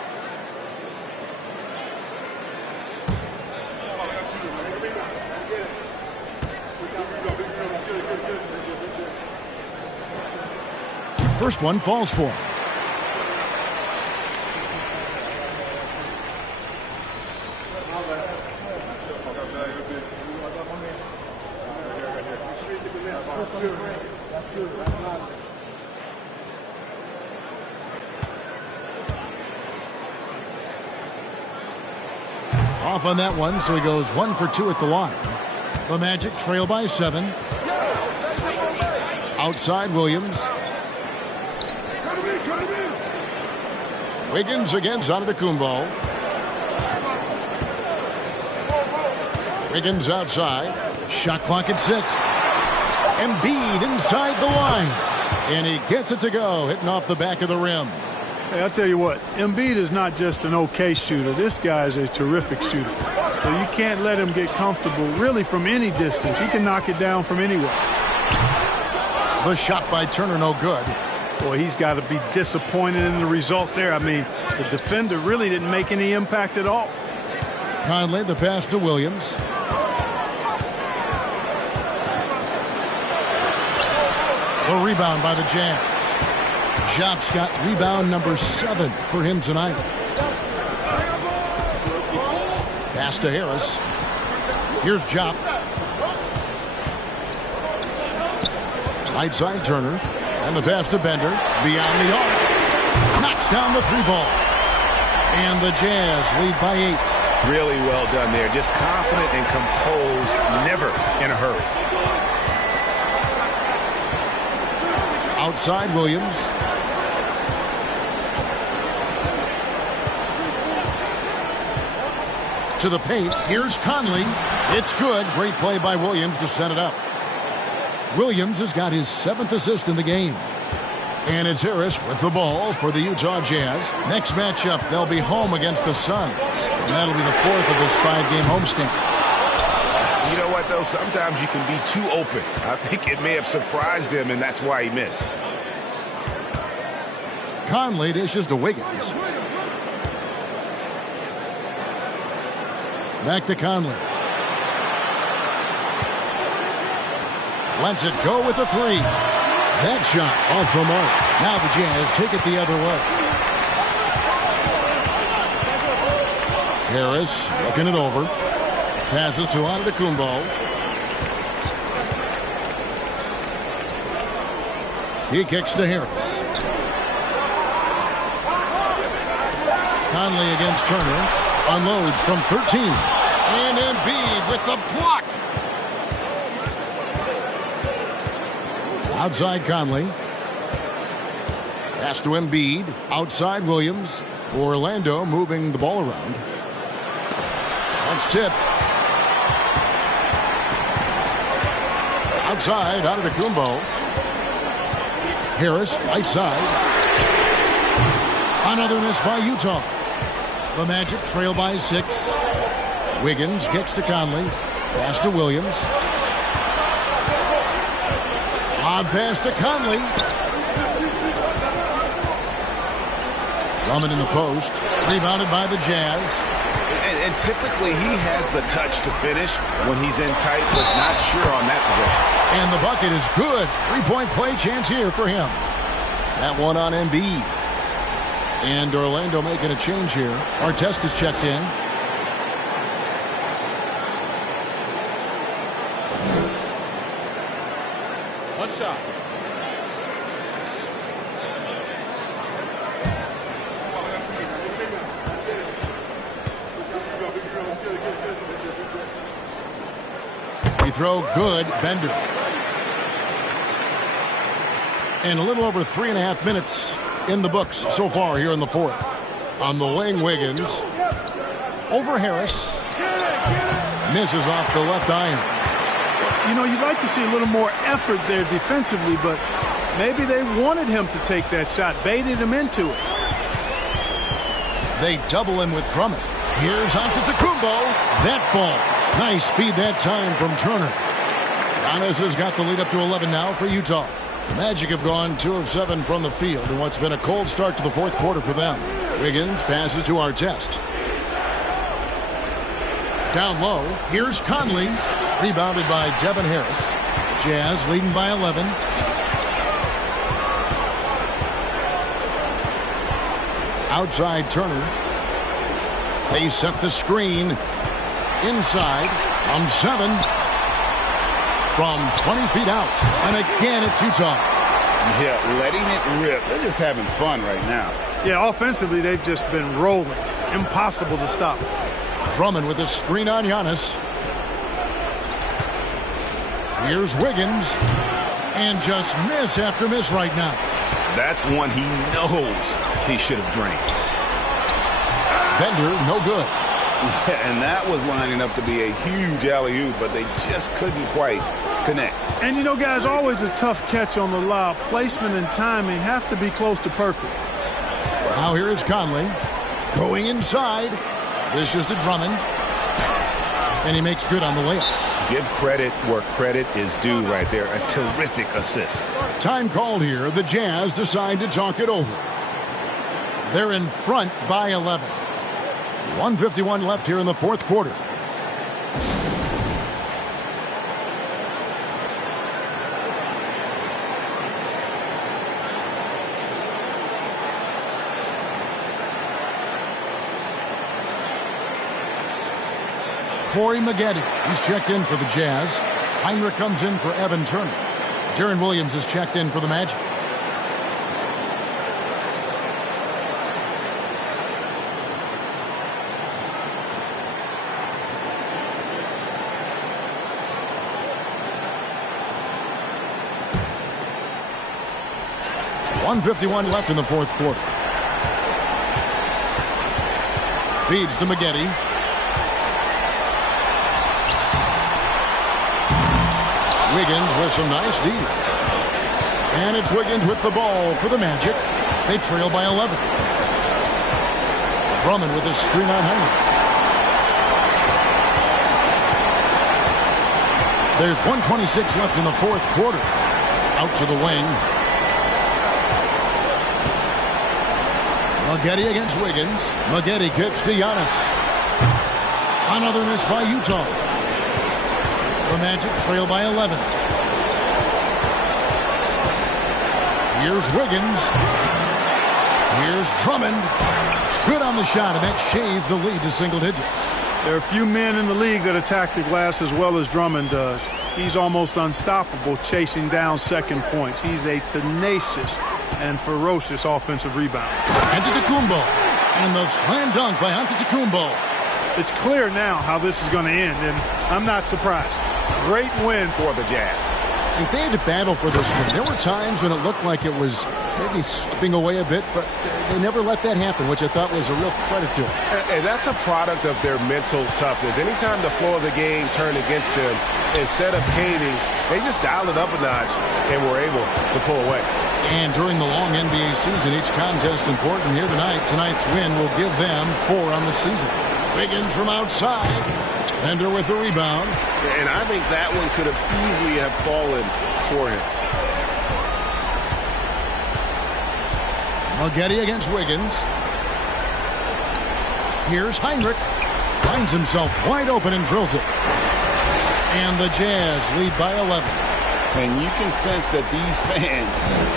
First one falls for him. Off on that one, so he goes 1 for 2 at the line. The Magic trail by 7. Outside Williams. Wiggins against Antetokounmpo. Wiggins outside. Shot clock at 6. Embiid inside the line. And he gets it to go, hitting off the back of the rim. Hey, I'll tell you what, Embiid is not just an okay shooter. This guy is a terrific shooter. So you can't let him get comfortable really from any distance. He can knock it down from anywhere. The shot by Turner, no good. Boy, he's got to be disappointed in the result there. I mean, the defender really didn't make any impact at all. Conley, the pass to Williams. The rebound by the Jazz. Jop's got rebound number 7 for him tonight. Pass to Harris. Here's Jop. Right side Turner. And the pass to Bender. Beyond the arc. Knocks down the 3-ball. And the Jazz lead by 8. Really well done there. Just confident and composed. Never in a hurry. Outside Williams. To the paint. Here's Conley. It's good. Great play by Williams to set it up. Williams has got his 7th assist in the game. And it's Harris with the ball for the Utah Jazz. Next matchup, they'll be home against the Suns. And that'll be the 4th of this 5-game homestand. You know what, though? Sometimes you can be too open. I think it may have surprised him, and that's why he missed. Conley dishes to Wiggins. Back to Conley. Lets it go with the 3. That shot off the mark. Now the Jazz take it the other way. Harris looking it over. Passes to Antetokounmpo. He kicks to Harris. Conley against Turner. Unloads from 13. And Embiid with the block. Outside Conley. Pass to Embiid. Outside Williams. Orlando moving the ball around. That's tipped. Outside, Antetokounmpo. Harris, right side. Another miss by Utah. The Magic trail by 6. Wiggins kicks to Conley. Pass to Williams. Odd pass to Conley. Drummond in the post. Rebounded by the Jazz. And typically he has the touch to finish when he's in tight, but not sure on that possession. And the bucket is good. 3-point play chance here for him. That one on Embiid. And Orlando making a change here. Artest is checked in. One shot. Free throw, good. Bender. And a little over 3.5 minutes in the books so far here in the 4th. On the wing, Wiggins. Over Harris. Misses off the left iron. You know, you'd like to see a little more effort there defensively, but maybe they wanted him to take that shot, baited him into it. They double him with Drummond. Here's Antetokounmpo. That falls. Nice speed that time from Turner. Giannis has got the lead up to 11 now for Utah. The Magic have gone 2 of 7 from the field in what's been a cold start to the 4th quarter for them. Wiggins passes to Artest. Down low, here's Conley. Rebounded by Devin Harris. Jazz leading by 11. Outside Turner. They set the screen. Inside from 7. From 20 feet out. And again, it's Utah. Yeah, letting it rip. They're just having fun right now. Yeah, offensively, they've just been rolling. Impossible to stop. Drummond with a screen on Giannis. Here's Wiggins. And just miss after miss right now. That's one he knows he should have drained. Bender, no good. Yeah, and that was lining up to be a huge alley-oop, but they just couldn't quite connect. And, you know, guys, always a tough catch on the lob. Placement and timing have to be close to perfect. Now here is Conley going inside. This is to Drummond. And he makes good on the layup. Give credit where credit is due right there. A terrific assist. Time called here. The Jazz decide to talk it over. They're in front by 11. 1:51 left here in the fourth quarter. Corey Maggette, he's checked in for the Jazz. Heinrich comes in for Evan Turner. Deron Williams is checked in for the Magic. .151 left in the fourth quarter. Feeds to Maggette. Wiggins with some nice D. And it's Wiggins with the ball for the Magic. They trail by 11. Drummond with his screen on Heinrich. There's 1:26 left in the fourth quarter. Out to the wing. Maggette against Wiggins. Maggette kicks to Giannis. Another miss by Utah. The Magic trail by 11. Here's Wiggins. Here's Drummond. Good on the shot, and that shaves the lead to single digits. There are a few men in the league that attack the glass as well as Drummond does. He's almost unstoppable chasing down second points. He's a tenacious and ferocious offensive rebounder. Antetokounmpo. And the slam dunk by Antetokounmpo. It's clear now how this is going to end, and I'm not surprised. Great win for the Jazz. And they had to battle for this win. There were times when it looked like it was maybe slipping away a bit, but they never let that happen, which I thought was a real credit to them. And that's a product of their mental toughness. Anytime the flow of the game turned against them, instead of caving, they just dialed it up a notch and were able to pull away. And during the long NBA season, each contest important here tonight. Tonight's win will give them 4 on the season. Wiggins from outside. Bender with the rebound. And I think that one could have easily have fallen for him. Maggette against Wiggins. Here's Heinrich. Finds himself wide open and drills it. And the Jazz lead by 11. And you can sense that these fans,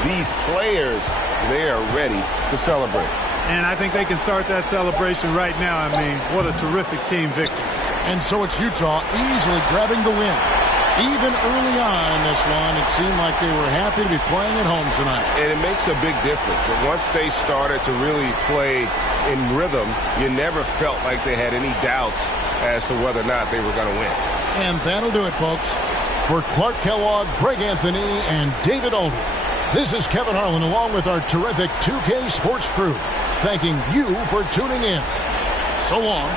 these players, they are ready to celebrate. And I think they can start that celebration right now. I mean, what a terrific team victory. And so it's Utah easily grabbing the win. Even early on in this one, it seemed like they were happy to be playing at home tonight. And it makes a big difference. And once they started to really play in rhythm, you never felt like they had any doubts as to whether or not they were going to win. And that'll do it, folks. For Clark Kellogg, Greg Anthony, and David Aldridge, this is Kevin Harlan along with our terrific 2K Sports crew, thanking you for tuning in. So long.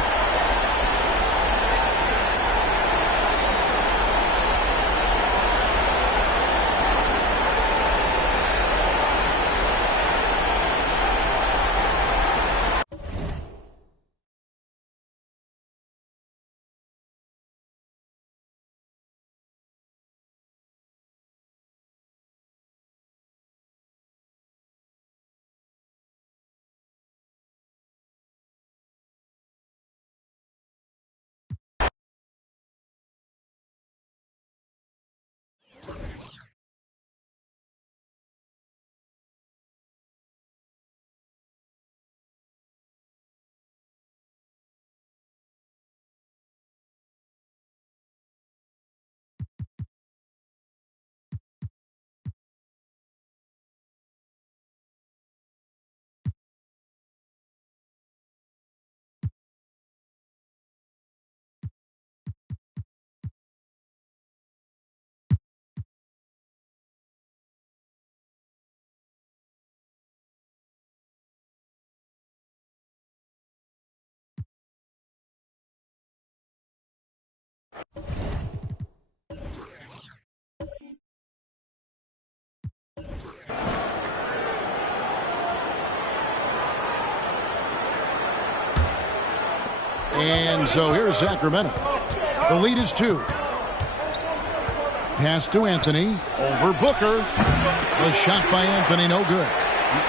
And so here's Sacramento. The lead is 2. Pass to Anthony. Over Booker. The shot by Anthony, no good.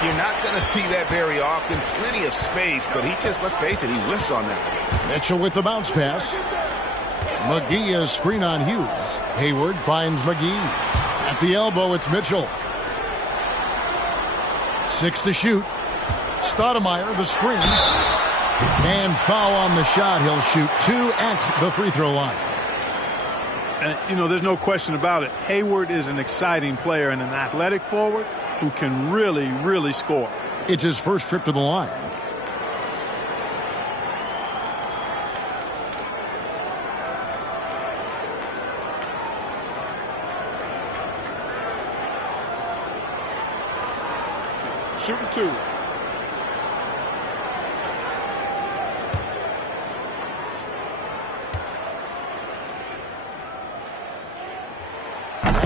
You're not going to see that very often. Plenty of space, but he just, let's face it, he whiffs on that. Mitchell with the bounce pass. McGee is screen on Hughes. Hayward finds McGee. At the elbow, it's Mitchell. 6 to shoot. Stoudemire, the screen. And foul on the shot. He'll shoot 2 at the free throw line. And, you know, there's no question about it. Hayward is an exciting player and an athletic forward who can really, really score. It's his first trip to the line. Shooting 2.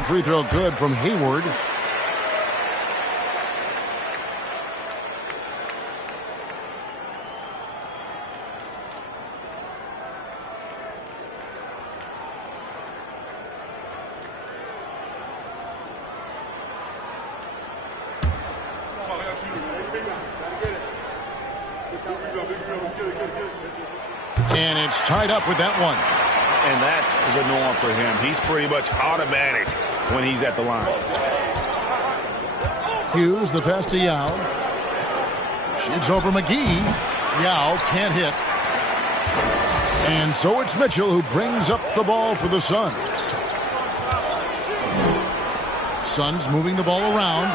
Free throw good from Hayward. And it's tied up with that one. And that's the norm for him. He's pretty much automatic when he's at the line. Hughes, the pass to Yao. Shoots over McGee. Yao can't hit. And so it's Mitchell who brings up the ball for the Suns. Suns moving the ball around.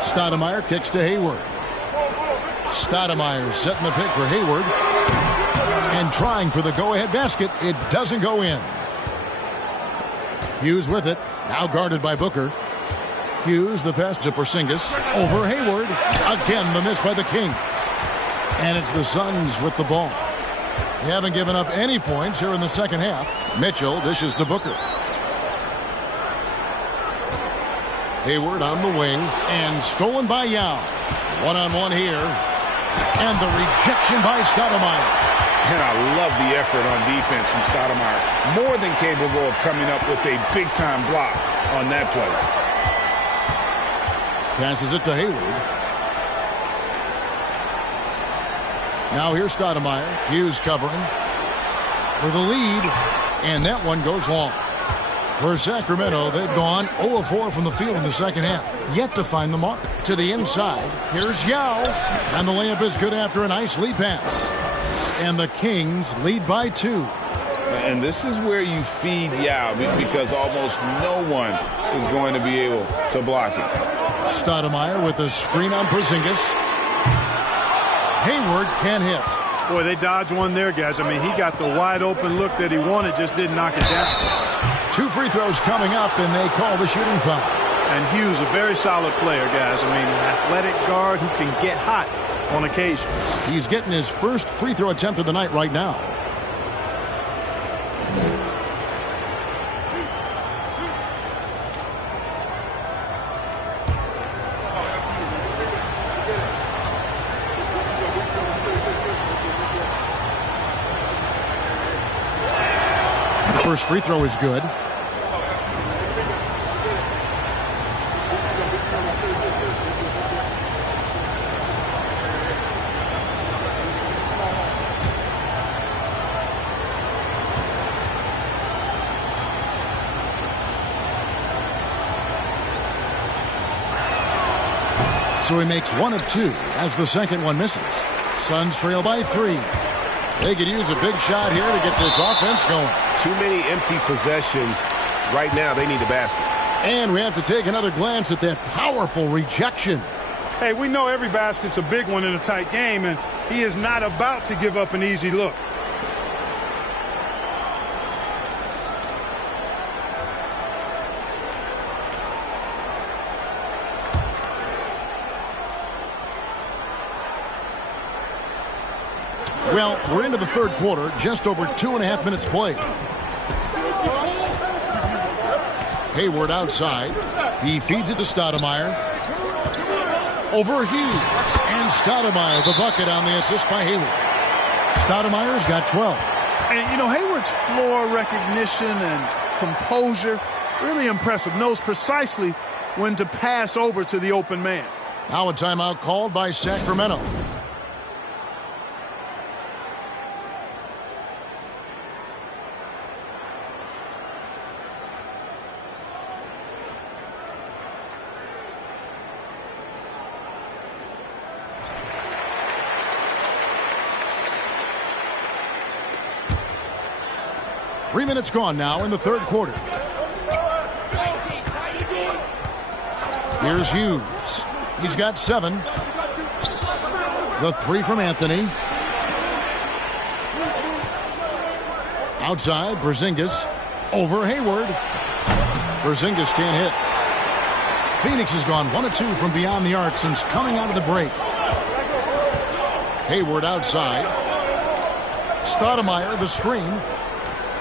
Stoudemire kicks to Hayward. Stoudemire setting the pick for Hayward. And trying for the go-ahead basket. It doesn't go in. Hughes with it. Now guarded by Booker. Hughes, the pass to Porzingis. Over Hayward. Again, the miss by the Kings. And it's the Suns with the ball. They haven't given up any points here in the second half. Mitchell dishes to Booker. Hayward on the wing. And stolen by Yao. One-on-one here. And the rejection by Stoudemire. And I love the effort on defense from Stoudemire. More than capable of coming up with a big-time block on that play. Passes it to Hayward. Now here's Stoudemire. Hughes covering for the lead. And that one goes long. For Sacramento, they've gone 0-4 from the field in the second half. Yet to find the mark. To the inside. Here's Yao. And the layup is good after a nice lead pass. And the Kings lead by 2. And this is where you feed Yao because almost no one is going to be able to block it. Stoudemire with a screen on Porzingis. Hayward can't hit. Boy, they dodged one there, guys. I mean, he got the wide open look that he wanted, just didn't knock it down. 2 free throws coming up, and they call the shooting foul. And Hughes, a very solid player, guys. I mean, an athletic guard who can get hot on occasion. He's getting his first free throw attempt of the night right now. The first free throw is good. So he makes 1 of 2 as the second one misses. Suns trail by 3. They could use a big shot here to get this offense going. Too many empty possessions. Right now, they need a basket. And we have to take another glance at that powerful rejection. Hey, we know every basket's a big one in a tight game, and he is not about to give up an easy look. Well, we're into the third quarter, just over 2.5 minutes played. Hayward outside. He feeds it to Stoudemire. Over Hughes. And Stoudemire, the bucket on the assist by Hayward. Stoudemire's got 12. And, you know, Hayward's floor recognition and composure, really impressive. Knows precisely when to pass over to the open man. Now a timeout called by Sacramento. Three minutes gone now in the third quarter. Here's Hughes. He's got 7. The 3 from Anthony. Outside, Porzingis. Over Hayward. Porzingis can't hit. Phoenix has gone 1 of 2 from beyond the arc since coming out of the break. Hayward outside. Stoudemire, the screen.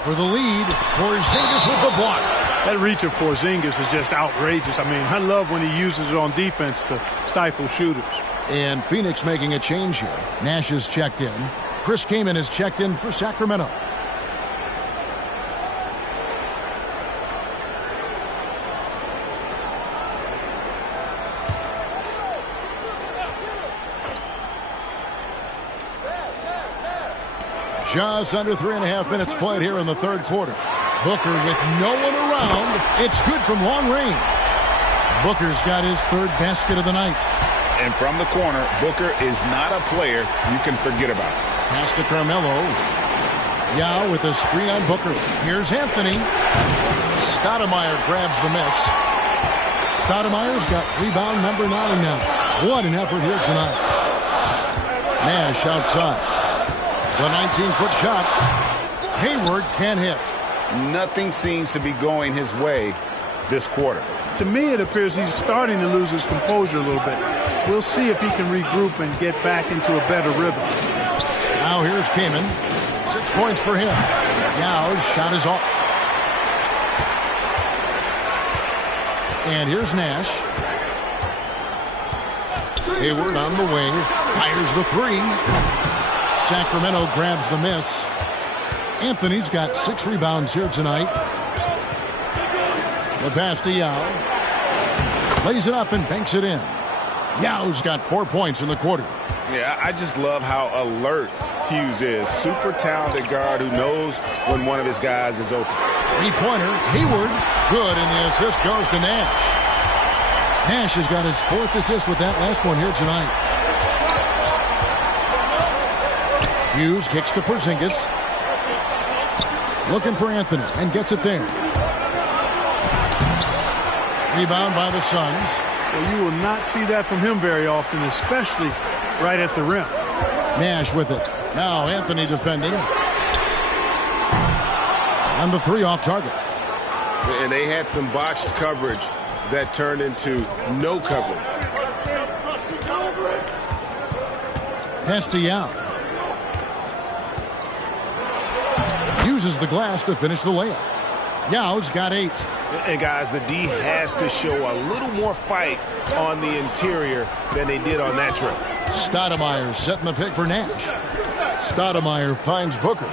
For the lead, Porzingis with the block. That reach of Porzingis is just outrageous. I mean, I love when he uses it on defense to stifle shooters. And Phoenix making a change here. Nash is checked in. Chris Kaman is checked in for Sacramento. Just under 3.5 minutes played here in the third quarter. Booker with no one around. It's good from long range. Booker's got his 3rd basket of the night. And from the corner, Booker is not a player you can forget about. Pass to Carmelo. Yao with a screen on Booker. Here's Anthony. Stoudemire grabs the miss. Stoudemire's got rebound number 9 now. What an effort here tonight. Nash outside. The 19-foot shot. Hayward can't hit. Nothing seems to be going his way this quarter. To me, it appears he's starting to lose his composure a little bit. We'll see if he can regroup and get back into a better rhythm. Now here's Kaman. 6 points for him. Yao's shot is off. And here's Nash. Hayward on the wing. Fires the 3. Sacramento grabs the miss. Anthony's got 6 rebounds here tonight. The pass to Yao. Lays it up and banks it in. Yao's got 4 points in the quarter. Yeah, I just love how alert Hughes is. Super talented guard who knows when one of his guys is open. 3-pointer. Hayward. Good, and the assist goes to Nash. Nash has got his 4th assist with that last one here tonight. Hughes kicks to Porzingis. Looking for Anthony and gets it there. Rebound by the Suns. Well, you will not see that from him very often, especially right at the rim. Nash with it. Now Anthony defending. And the 3 off target. And they had some botched coverage that turned into no coverage. Pass to Yao. Uses the glass to finish the layup. Yao's got 8. And guys, the D has to show a little more fight on the interior than they did on that trip. Stoudemire setting the pick for Nash. Stoudemire finds Booker.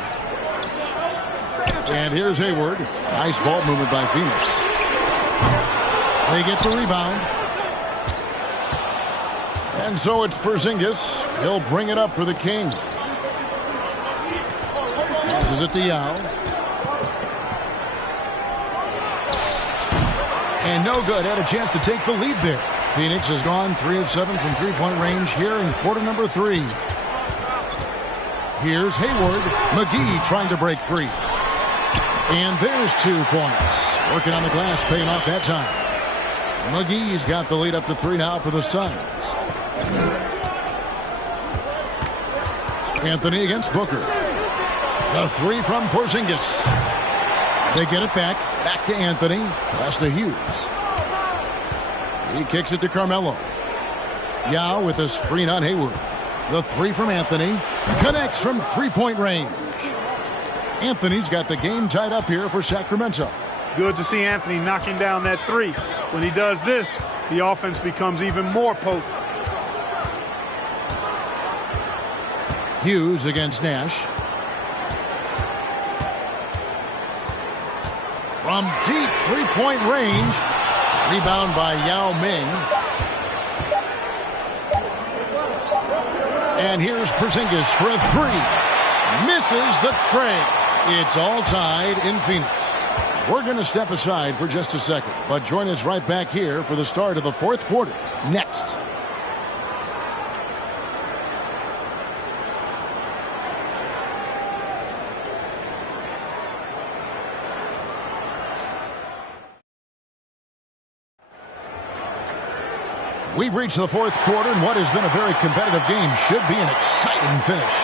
And here's Hayward. Nice ball movement by Phoenix. They get the rebound. And so it's Porzingis. He'll bring it up for the Kings. Passes it to Yao. And no good. Had a chance to take the lead there. Phoenix has gone 3 of 7 from 3-point range here in quarter number 3. Here's Hayward. McGee trying to break free. And there's 2 points. Working on the glass, paying off that time. McGee's got the lead up to 3 now for the Suns. Anthony against Booker. The 3 from Porzingis. They get it back. Back to Anthony. Pass to Hughes. He kicks it to Carmelo. Yao with a screen on Hayward. The 3 from Anthony. Connects from 3-point range. Anthony's got the game tied up here for Sacramento. Good to see Anthony knocking down that three. When he does this, the offense becomes even more potent. Hughes against Nash. From deep three-point range. Rebound by Yao Ming. And here's Porzingis for a three. Misses the tray. It's all tied in Phoenix. We're going to step aside for just a second, but join us right back here for the start of the fourth quarter. Next. We've reached the fourth quarter, and what has been a very competitive game should be an exciting finish.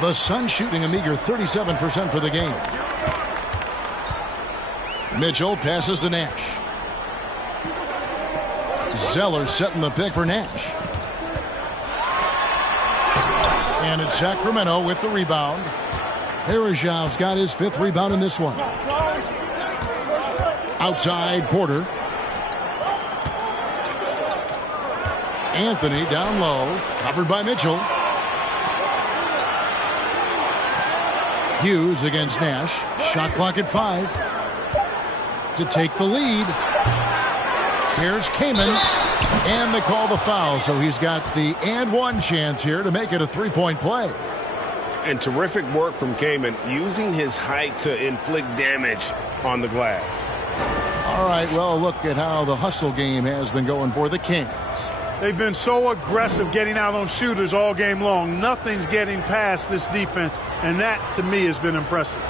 The Suns shooting a meager 37% for the game. Mitchell passes to Nash. Zeller setting the pick for Nash. And it's Sacramento with the rebound. Varejão's got his fifth rebound in this one. Outside Porter. Anthony down low, covered by Mitchell. Hughes against Nash. Shot clock at 5. To take the lead. Here's Kaman. And they call the foul, so he's got the and one chance here to make it a three-point play. And terrific work from Kaman, using his height to inflict damage on the glass. All right, well, look at how the hustle game has been going for the Kings. They've been so aggressive getting out on shooters all game long. Nothing's getting past this defense, and that, to me, has been impressive.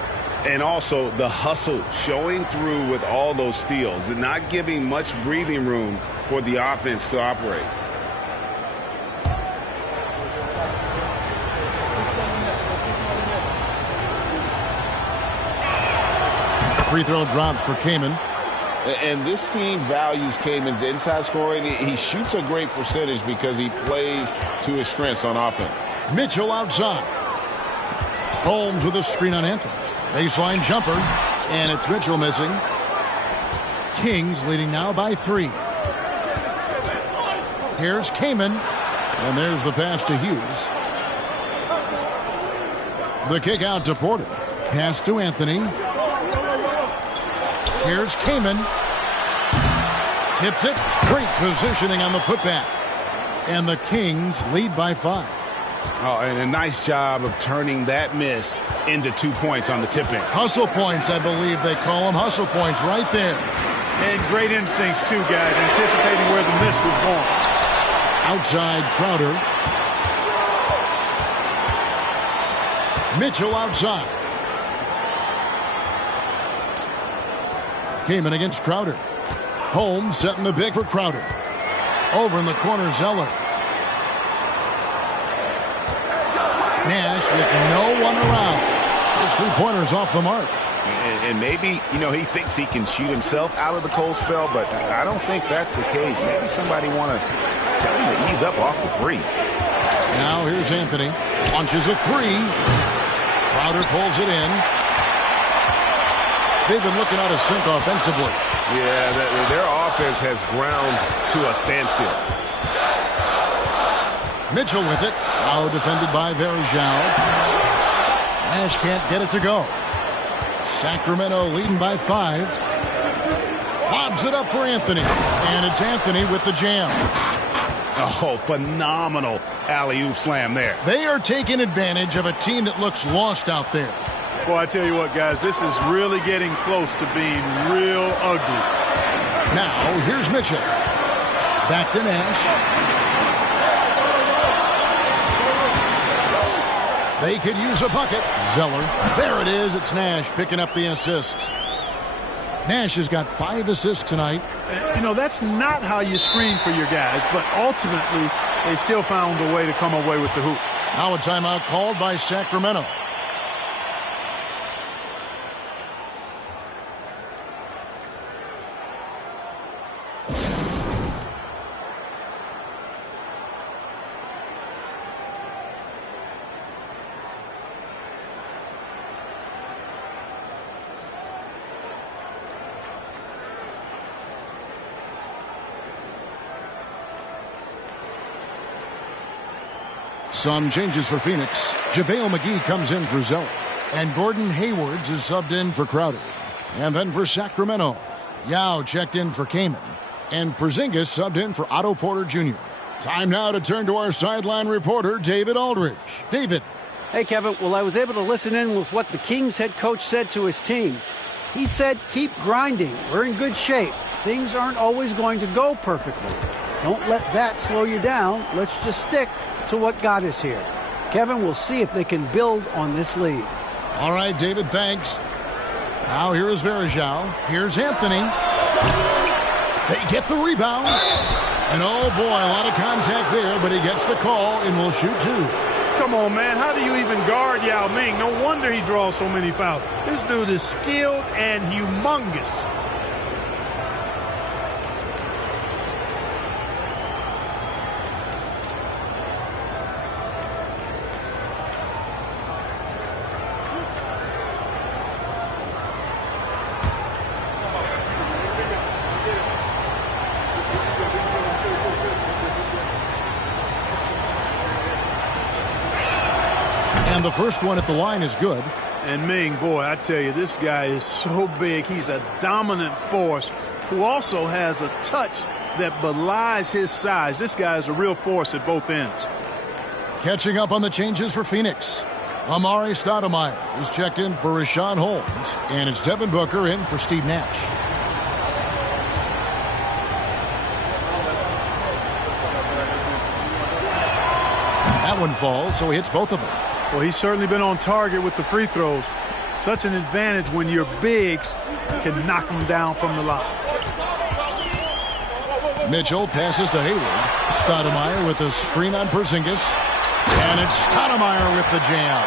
And also the hustle showing through with all those steals and not giving much breathing room for the offense to operate. Free throw drops for Kaman. And this team values Kaman's inside scoring. He shoots a great percentage because he plays to his strengths on offense. Mitchell outside. Holmes with a screen on Anthony. Baseline jumper. And it's Mitchell missing. Kings leading now by 3. Here's Kaman. And there's the pass to Hughes. The kick out to Porter. Pass to Anthony. Here's Kaman. Tips it. Great positioning on the putback. And the Kings lead by 5. Oh, and a nice job of turning that miss into 2 points on the tip-in. Hustle points, I believe they call them. Hustle points right there. And great instincts, too, guys, anticipating where the miss was going. Outside Crowder. Mitchell outside. Kaman against Crowder. Holmes setting the big for Crowder. Over in the corner, Zeller. Nash with no one around. His three-pointer's off the mark. And maybe, he thinks he can shoot himself out of the cold spell, but I don't think that's the case. Maybe somebody want to tell him to ease up off the threes. Now here's Anthony. Launches a 3. Crowder pulls it in. They've been looking out of sync offensively. Yeah, their offense has ground to a standstill. Mitchell with it. Now defended by Varejão. Nash can't get it to go. Sacramento leading by 5. Lobs it up for Anthony. And it's Anthony with the jam. Oh, phenomenal alley-oop slam there. They are taking advantage of a team that looks lost out there. Well, I tell you what, guys, this is really getting close to being real ugly. Now, here's Mitchell. Back to Nash. They could use a bucket. Zeller. There it is. It's Nash picking up the assists. Nash has got 5 assists tonight. That's not how you screen for your guys, but ultimately they still found a way to come away with the hoop. Now a timeout called by Sacramento. Some changes for Phoenix. JaVale McGee comes in for Zeller. And Gordon Haywards is subbed in for Crowder. And then for Sacramento, Yao checked in for Kaman. And Porzingis subbed in for Otto Porter Jr. Time now to turn to our sideline reporter, David Aldridge. David. Hey, Kevin. Well, I was able to listen in with what the Kings head coach said to his team. He said, keep grinding. We're in good shape. Things aren't always going to go perfectly. Don't let that slow you down. Let's just stick to what got us here. Kevin, we'll see if they can build on this lead. All right, David, thanks. Now here is Varejao. Here's Anthony. They get the rebound. And oh boy, a lot of contact there, but he gets the call and will shoot two. Come on, man. How do you even guard Yao Ming? No wonder he draws so many fouls. This dude is skilled and humongous. And the first one at the line is good. And Ming, boy, I tell you, this guy is so big. He's a dominant force who also has a touch that belies his size. This guy is a real force at both ends. Catching up on the changes for Phoenix. Amari Stoudemire is checked in for Richaun Holmes. And it's Devin Booker in for Steve Nash. That one falls, so he hits both of them. Well, he's certainly been on target with the free throws. Such an advantage when your bigs can knock them down from the line. Mitchell passes to Hayward. Stoudemire with a screen on Porzingis. And it's Stoudemire with the jam.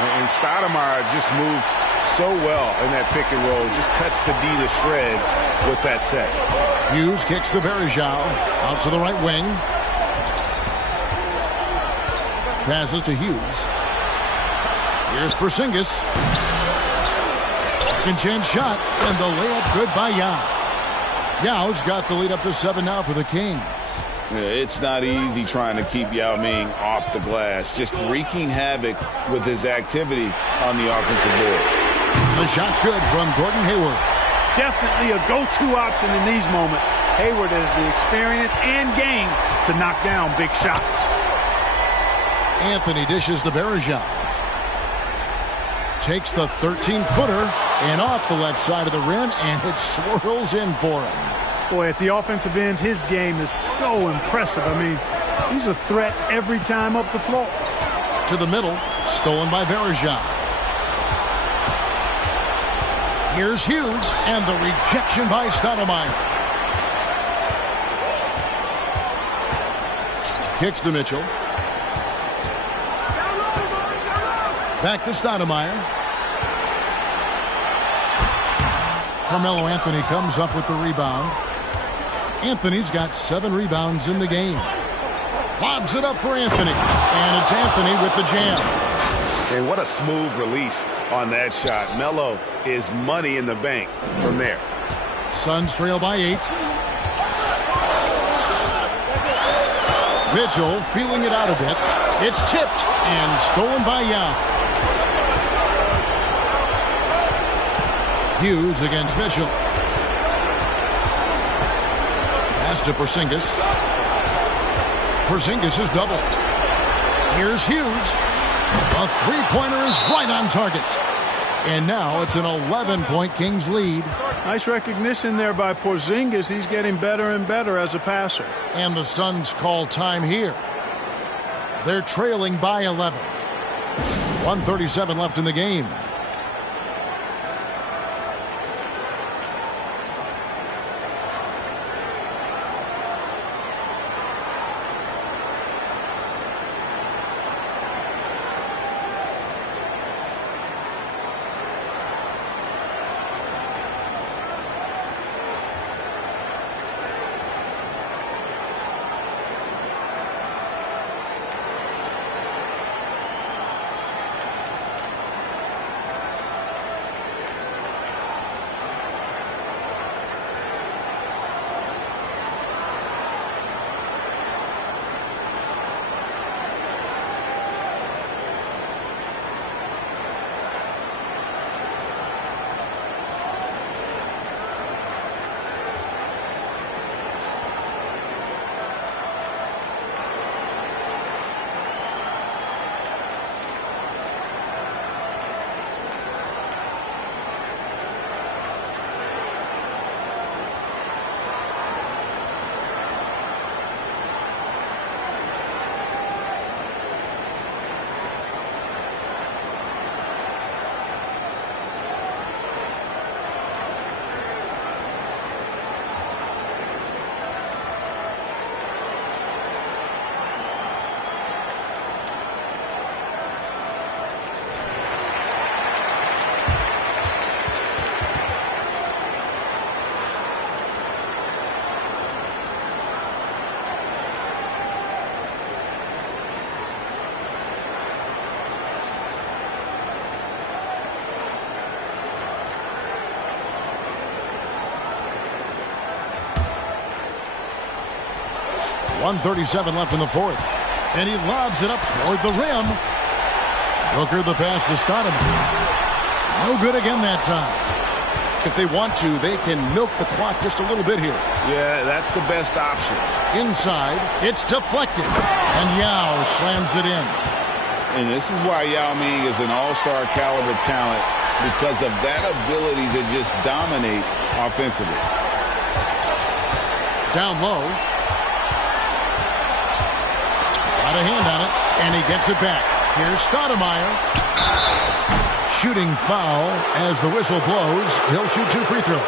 And Stoudemire just moves so well in that pick and roll. Just cuts the D to shreds with that set. Hughes kicks to Varejao. Out to the right wing. Passes to Hughes. Here's Porzingis. Second chance shot, and the layup good by Yao. Yao's got the lead up to 7 now for the Kings. Yeah, it's not easy trying to keep Yao Ming off the glass. Just wreaking havoc with his activity on the offensive board. The shot's good from Gordon Hayward. Definitely a go-to option in these moments. Hayward has the experience and game to knock down big shots. Anthony dishes to Varejao. Takes the 13-footer and off the left side of the rim, and it swirls in for him. Boy, at the offensive end, his game is so impressive. I mean, he's a threat every time up the floor. To the middle, stolen by Varejao. Here's Hughes, and the rejection by Stoudemire. Kicks to Mitchell. Back to Stoudemire. Carmelo Anthony comes up with the rebound. Anthony's got 7 rebounds in the game. Lobs it up for Anthony. And it's Anthony with the jam. And what a smooth release on that shot. Melo is money in the bank from there. Suns trail by 8. Mitchell feeling it out a bit. It's tipped and stolen by Yao. Hughes against Mitchell. Pass to Porzingis. Porzingis is double. Here's Hughes. A three-pointer is right on target. And now it's an 11-point Kings lead. Nice recognition there by Porzingis. He's getting better and better as a passer. And the Suns call time here. They're trailing by 11. 1:37 left in the game. 1:37 left in the fourth. And he lobs it up toward the rim. Booker the pass to Stoudemire. No good again that time. If they want to, they can milk the clock just a little bit here. Yeah, that's the best option. Inside, it's deflected. And Yao slams it in. And this is why Yao Ming is an all-star caliber talent, because of that ability to just dominate offensively. Down low. Got a hand on it, and he gets it back. Here's Stoudemire. Shooting foul as the whistle blows. He'll shoot 2 free throws.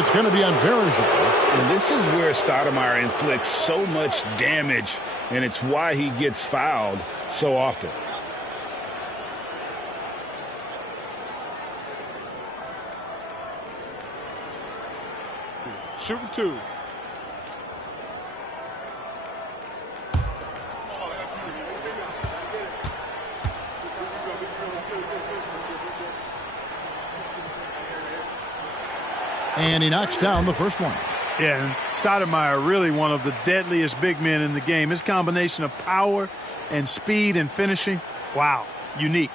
It's going to be on Varejao. And this is where Stoudemire inflicts so much damage, and it's why he gets fouled so often. Shooting 2. And he knocks down the first one. Yeah, and Stoudemire, really one of the deadliest big men in the game. His combination of power and speed and finishing, wow, unique.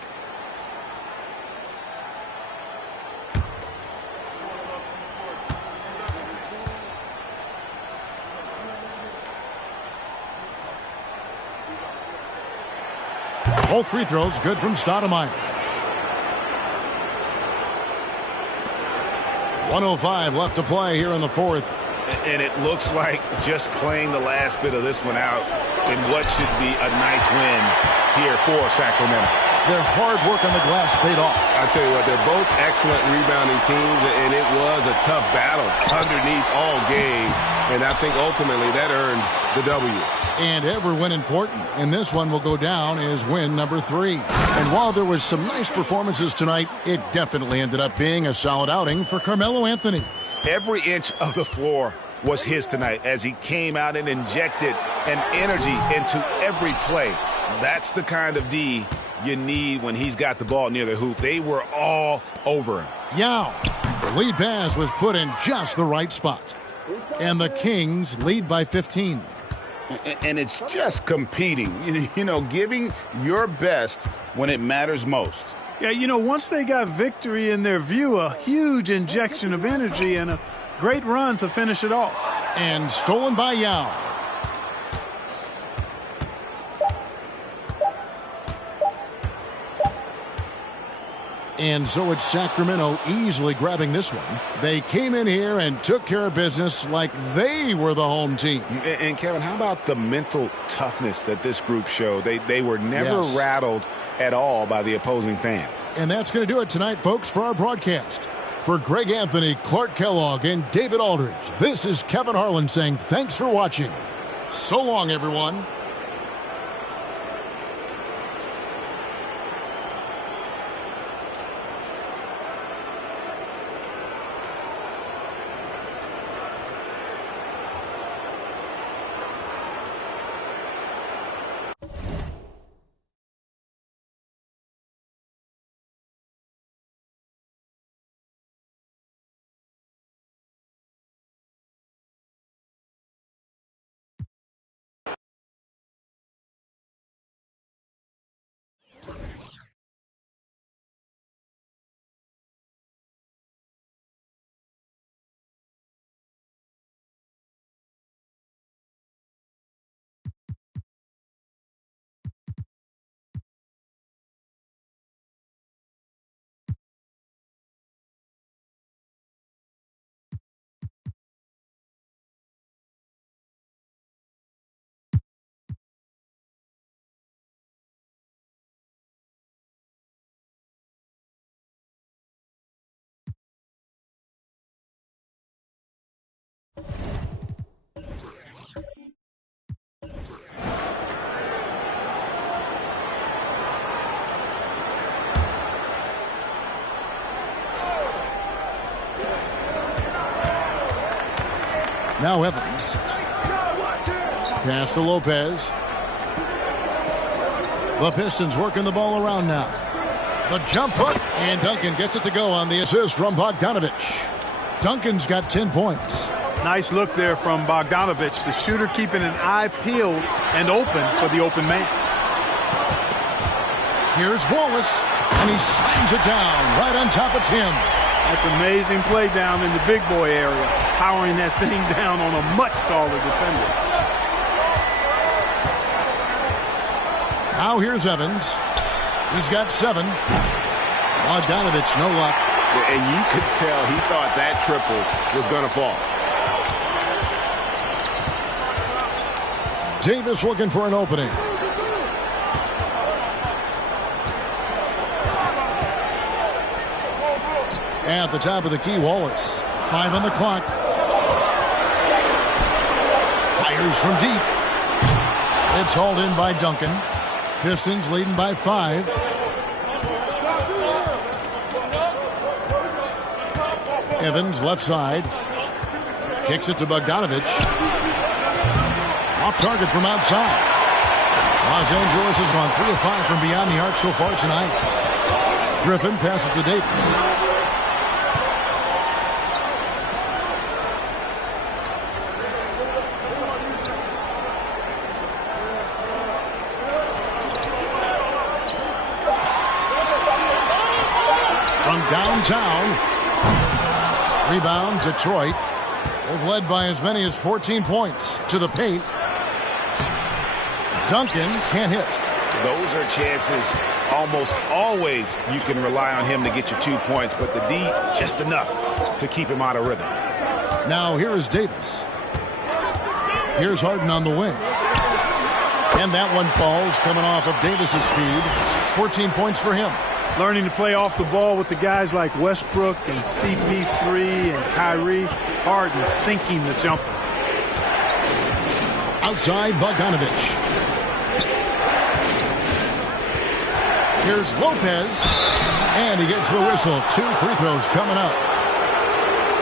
Both free throws good from Stoudemire. 1:05 left to play here in the fourth. And it looks like just playing the last bit of this one out in what should be a nice win here for Sacramento. Their hard work on the glass paid off. I tell you what, they're both excellent rebounding teams, and it was a tough battle underneath all game. And I think ultimately that earned the W. And every win important. And this one will go down as win number 3. And while there was some nice performances tonight, it definitely ended up being a solid outing for Carmelo Anthony. Every inch of the floor was his tonight as he came out and injected an energy into every play. That's the kind of D you need when he's got the ball near the hoop. They were all over him. Yao. The lead pass was put in just the right spot. And the Kings lead by 15. And it's just competing, you know, giving your best when it matters most. Yeah, you know, once they got victory in their view, a huge injection of energy and a great run to finish it off. And stolen by Yao. And so it's Sacramento easily grabbing this one. They came in here and took care of business like they were the home team. And Kevin, how about the mental toughness that this group showed? They were never rattled at all by the opposing fans. And that's going to do it tonight, folks, for our broadcast. For Greg Anthony, Clark Kellogg, and David Aldridge, this is Kevin Harlan saying thanks for watching. So long, everyone. Now Evans. Pass to Lopez. The Pistons working the ball around now. The jump hook, and Duncan gets it to go on the assist from Bogdanovich. Duncan's got 10 points. Nice look there from Bogdanovich. The shooter keeping an eye peeled and open for the open man. Here's Wallace, and he slams it down right on top of Tim. That's amazing play down in the big boy area, powering that thing down on a much taller defender. Now here's Evans. He's got 7. Bogdanovich, no luck. And you could tell he thought that triple was going to fall. Davis looking for an opening. At the top of the key, Wallace. 5 on the clock. Fires from deep. It's hauled in by Duncan. Pistons leading by 5. Evans left side. Kicks it to Bogdanovich. Off target from outside. Los Angeles has gone 3 of 5 from beyond the arc so far tonight. Griffin passes to Davis. From downtown. Rebound, Detroit. They've led by as many as 14 points to the paint. Duncan can't hit. Those are chances almost always you can rely on him to get you 2 points, but the D just enough to keep him out of rhythm. Now here is Davis. Here's Harden on the wing. And that one falls coming off of Davis's speed. 14 points for him. Learning to play off the ball with the guys like Westbrook and CP3 and Kyrie. Harden sinking the jumper. Outside, Bogdanovich. Here's Lopez. And he gets the whistle. 2 free throws coming up.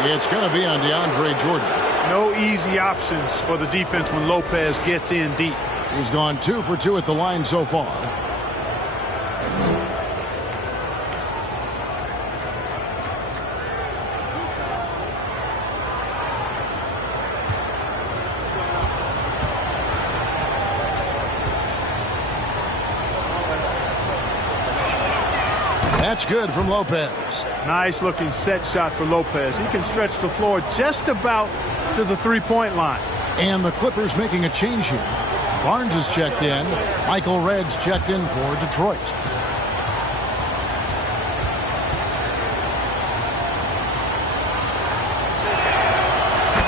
It's going to be on DeAndre Jordan. No easy options for the defense when Lopez gets in deep. He's gone 2 for 2 at the line so far. That's good from Lopez. Nice looking set shot for Lopez. He can stretch the floor just about to the three-point line. And the Clippers making a change here. Barnes is checked in. Michael Redd's checked in for Detroit.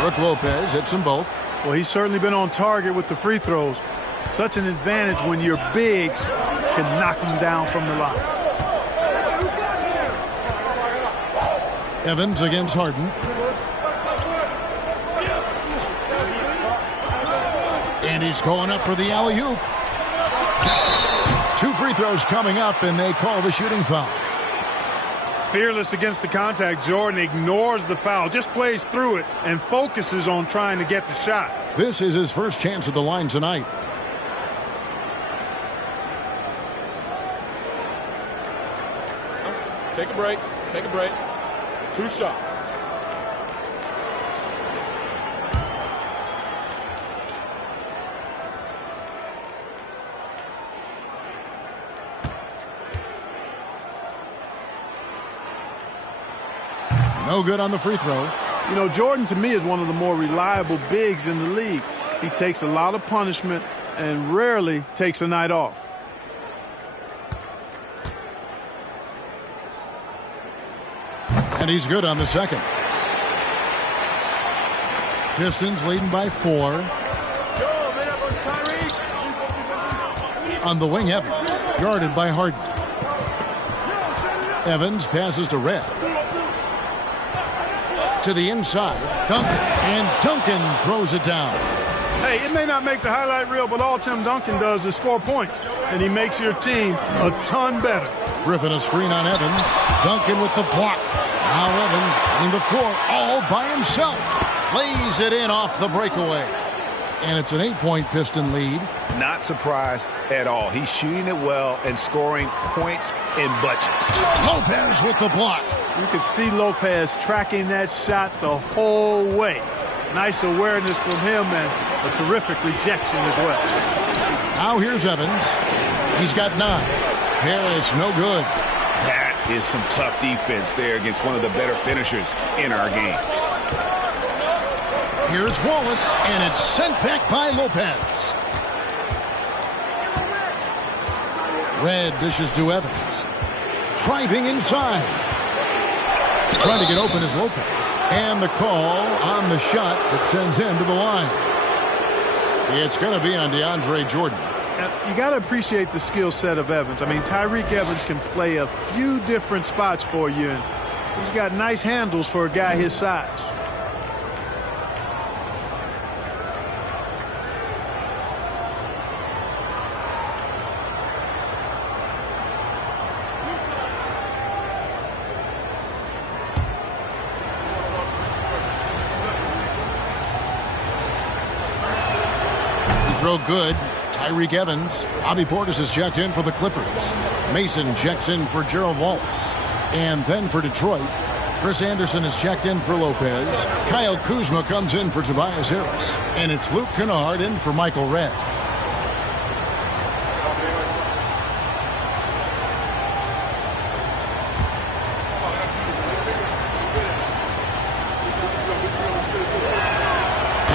Brook Lopez hits them both. Well, he's certainly been on target with the free throws. Such an advantage when your bigs can knock them down from the line. Evans against Harden. And he's going up for the alley-oop. 2 free throws coming up, and they call the shooting foul. Fearless against the contact, Jordan ignores the foul, just plays through it, and focuses on trying to get the shot. This is his first chance at the line tonight. Take a break. Take a break. 2 shots. No good on the free throw. You know, Jordan to me is one of the more reliable bigs in the league. He takes a lot of punishment and rarely takes a night off. And he's good on the second. Pistons leading by 4. On the wing, Evans, guarded by Harden. Evans passes to Red. To the inside, Duncan. And Duncan throws it down. Hey, it may not make the highlight reel, but all Tim Duncan does is score points. And he makes your team a ton better. Griffin a screen on Evans. Duncan with the block. Now Evans on the floor all by himself. Lays it in off the breakaway. And it's an 8-point Piston lead. Not surprised at all. He's shooting it well and scoring points in bunches. Lopez with the block. You could see Lopez tracking that shot the whole way. Nice awareness from him and a terrific rejection as well. Now here's Evans. He's got 9. Harris, no good. That is some tough defense there against one of the better finishers in our game. Here's Wallace, and it's sent back by Lopez. Red dishes to Evans. Driving inside. Trying to get open is Lopez. And the call on the shot that sends him to the line. It's going to be on DeAndre Jordan. You got to appreciate the skill set of Evans. I mean, Tyreek Evans can play a few different spots for you, and he's got nice handles for a guy his size. Throw good. Tyreek Evans. Bobby Portis is checked in for the Clippers. Mason checks in for Gerald Wallace. And then for Detroit, Chris Anderson is checked in for Lopez. Kyle Kuzma comes in for Tobias Harris. And it's Luke Kennard in for Michael Redd.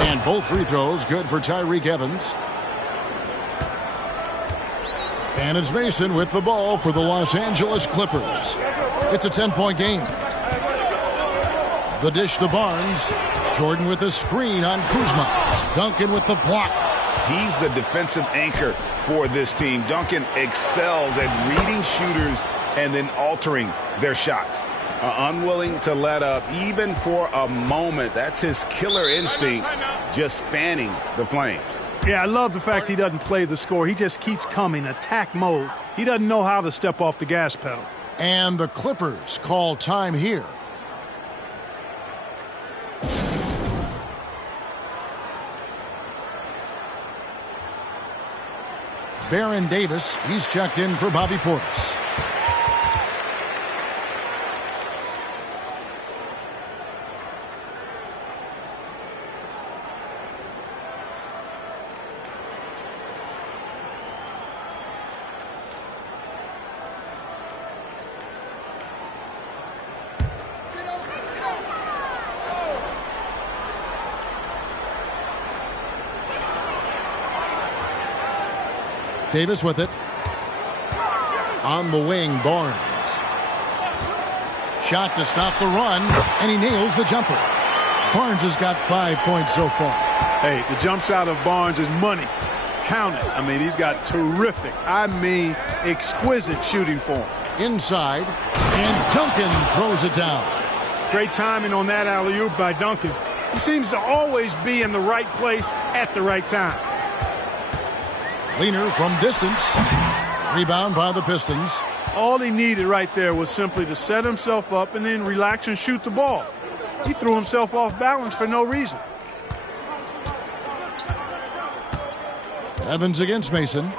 And both free throws good for Tyreek Evans. And it's Mason with the ball for the Los Angeles Clippers. It's a 10-point game. The dish to Barnes. Jordan with the screen on Kuzma. Duncan with the block. He's the defensive anchor for this team. Duncan excels at reading shooters and then altering their shots. Unwilling to let up even for a moment. That's his killer instinct, just fanning the flames. Yeah, I love the fact he doesn't play the score. He just keeps coming, attack mode. He doesn't know how to step off the gas pedal. And the Clippers call time here. Baron Davis, he's checked in for Bobby Portis. Davis with it. On the wing, Barnes. Shot to stop the run, and he nails the jumper. Barnes has got 5 points so far. Hey, the jump shot of Barnes is money. Count it. I mean, he's got terrific, exquisite shooting form. Inside, and Duncan throws it down. Great timing on that alley-oop by Duncan. He seems to always be in the right place at the right time. Leaner from distance. Rebound by the Pistons. All he needed right there was simply to set himself up and then relax and shoot the ball. He threw himself off balance for no reason. Evans against Mason.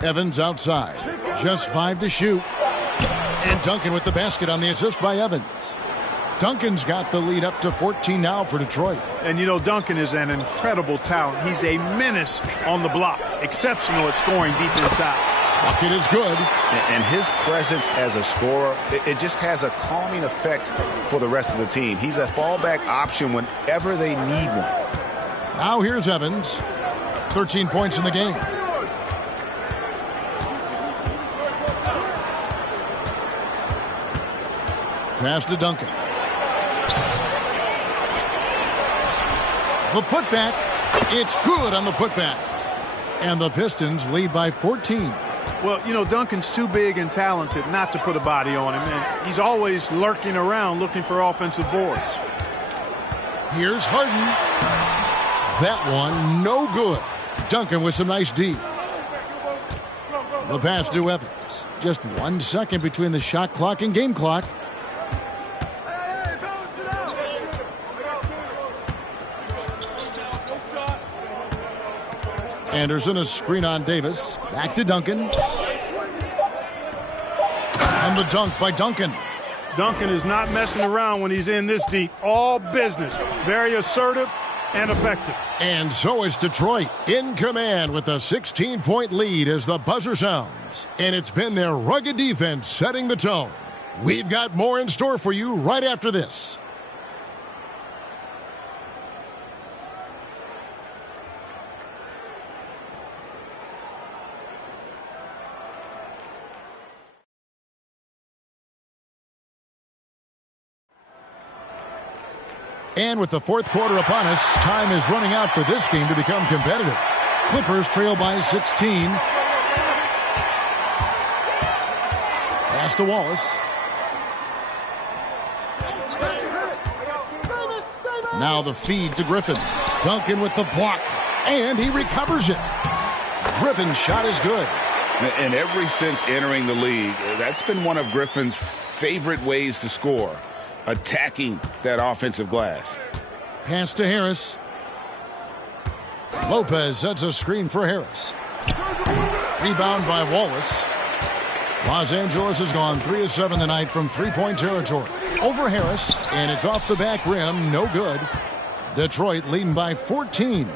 Evans outside. Just 5 to shoot. And Duncan with the basket on the assist by Evans. Duncan's got the lead up to 14 now for Detroit. And, you know, Duncan is an incredible talent. He's a menace on the block. Exceptional at scoring deep inside. Bucket is good. And his presence as a scorer, it just has a calming effect for the rest of the team. He's a fallback option whenever they need one. Now here's Evans. 13 points in the game. Pass to Duncan. The putback. It's good on the putback. And the Pistons lead by 14. Well, you know, Duncan's too big and talented not to put a body on him. And he's always lurking around looking for offensive boards. Here's Harden. That one, no good. Duncan with some nice D. The pass to Evans. Just 1 second between the shot clock and game clock. Anderson, a screen on Davis. Back to Duncan. And the dunk by Duncan. Duncan is not messing around when he's in this deep. All business. Very assertive and effective. And so it's Detroit in command with a 16-point lead as the buzzer sounds. And it's been their rugged defense setting the tone. We've got more in store for you right after this. And with the fourth quarter upon us, time is running out for this game to become competitive. Clippers trail by 16. Pass to Wallace. Now the feed to Griffin. Duncan with the block. And he recovers it. Griffin's shot is good. And ever since entering the league, that's been one of Griffin's favorite ways to score. Attacking that offensive glass. Pass to Harris. Lopez sets a screen for Harris. Rebound by Wallace. Los Angeles has gone 3 of 7 tonight from three-point territory. Over Harris, and it's off the back rim. No good. Detroit leading by 14.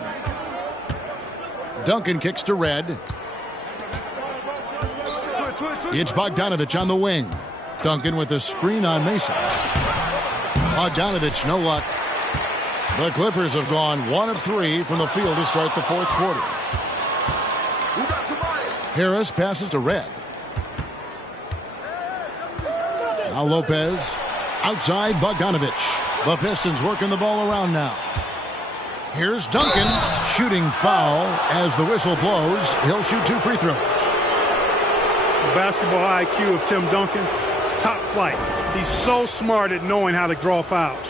Duncan kicks to Red. It's Bogdanovich on the wing. Duncan with a screen on Mason. Bogdanovich, no luck. The Clippers have gone 1 of 3 from the field to start the fourth quarter. Harris passes to Red. Now Lopez. Outside Bogdanovich. The Pistons working the ball around now. Here's Duncan. Shooting foul as the whistle blows. He'll shoot 2 free throws. The basketball IQ of Tim Duncan, top flight. He's so smart at knowing how to draw fouls.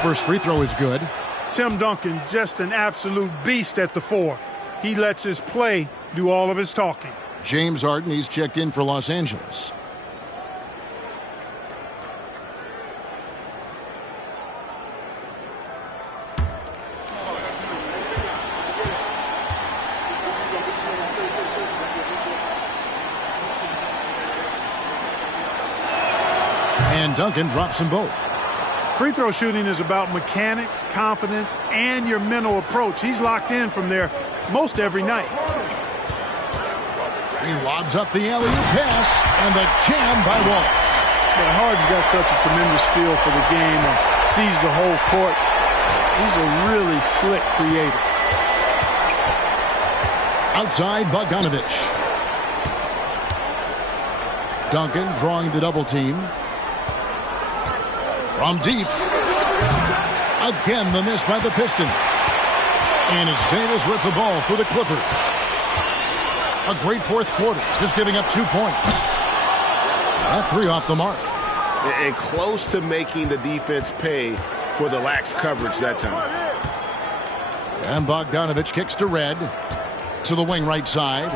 First free throw is good. Tim Duncan, just an absolute beast at the 4. He lets his play do all of his talking. James Harden, he's checked in for Los Angeles. And Duncan drops them both. Free throw shooting is about mechanics, confidence, and your mental approach. He's locked in from there most every night. He lobs up the alley-oop pass, and the jam by Wallace. Yeah, Harden's got such a tremendous feel for the game and sees the whole court. He's a really slick creator. Outside Bogdanovich. Duncan drawing the double team. From deep. Again, the miss by the Pistons. And it's Davis with the ball for the Clippers. A great fourth quarter, just giving up 2 points. That 3 off the mark. And close to making the defense pay for the lax coverage that time. And Bogdanovich kicks to Red. To the wing right side.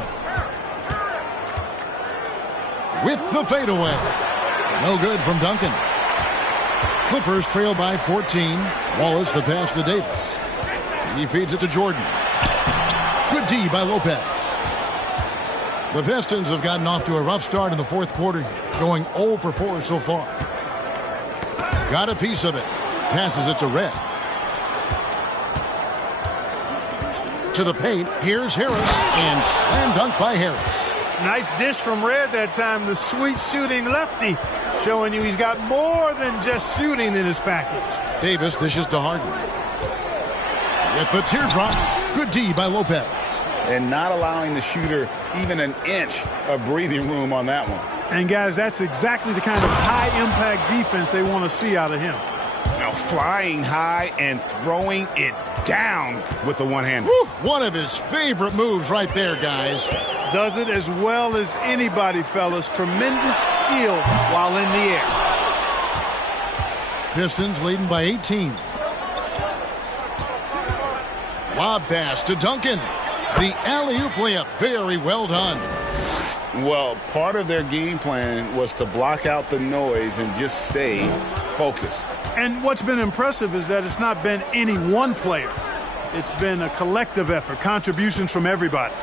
With the fadeaway. No good from Duncan. Clippers trail by 14. Wallace the pass to Davis. He feeds it to Jordan. Good D by Lopez. The Pistons have gotten off to a rough start in the fourth quarter, going 0 for 4 so far. Got a piece of it. Passes it to Red. To the paint. Here's Harris. And slam dunk by Harris. Nice dish from Red that time. The sweet shooting lefty. Showing you he's got more than just shooting in his package. Davis dishes to Harden. With the teardrop. Good D by Lopez. And not allowing the shooter even an inch of breathing room on that one. And guys, that's exactly the kind of high-impact defense they want to see out of him. Now flying high and throwing it down with the one-hander. One of his favorite moves right there, guys. Does it as well as anybody, fellas. Tremendous skill while in the air. Pistons leading by 18. Lob pass to Duncan. The alley-oop layup. Very well done. Well, part of their game plan was to block out the noise and just stay focused. And what's been impressive is that it's not been any one player. It's been a collective effort, contributions from everybody.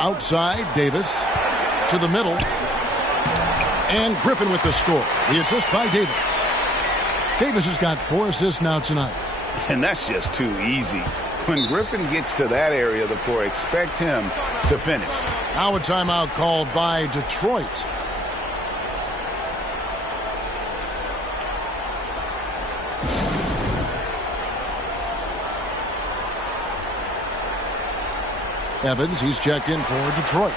Outside, Davis to the middle. And Griffin with the score. The assist by Davis. Davis has got 4 assists now tonight. And that's just too easy. When Griffin gets to that area of the floor, expect him to finish. Now a timeout called by Detroit. Evans, he's checked in for Detroit.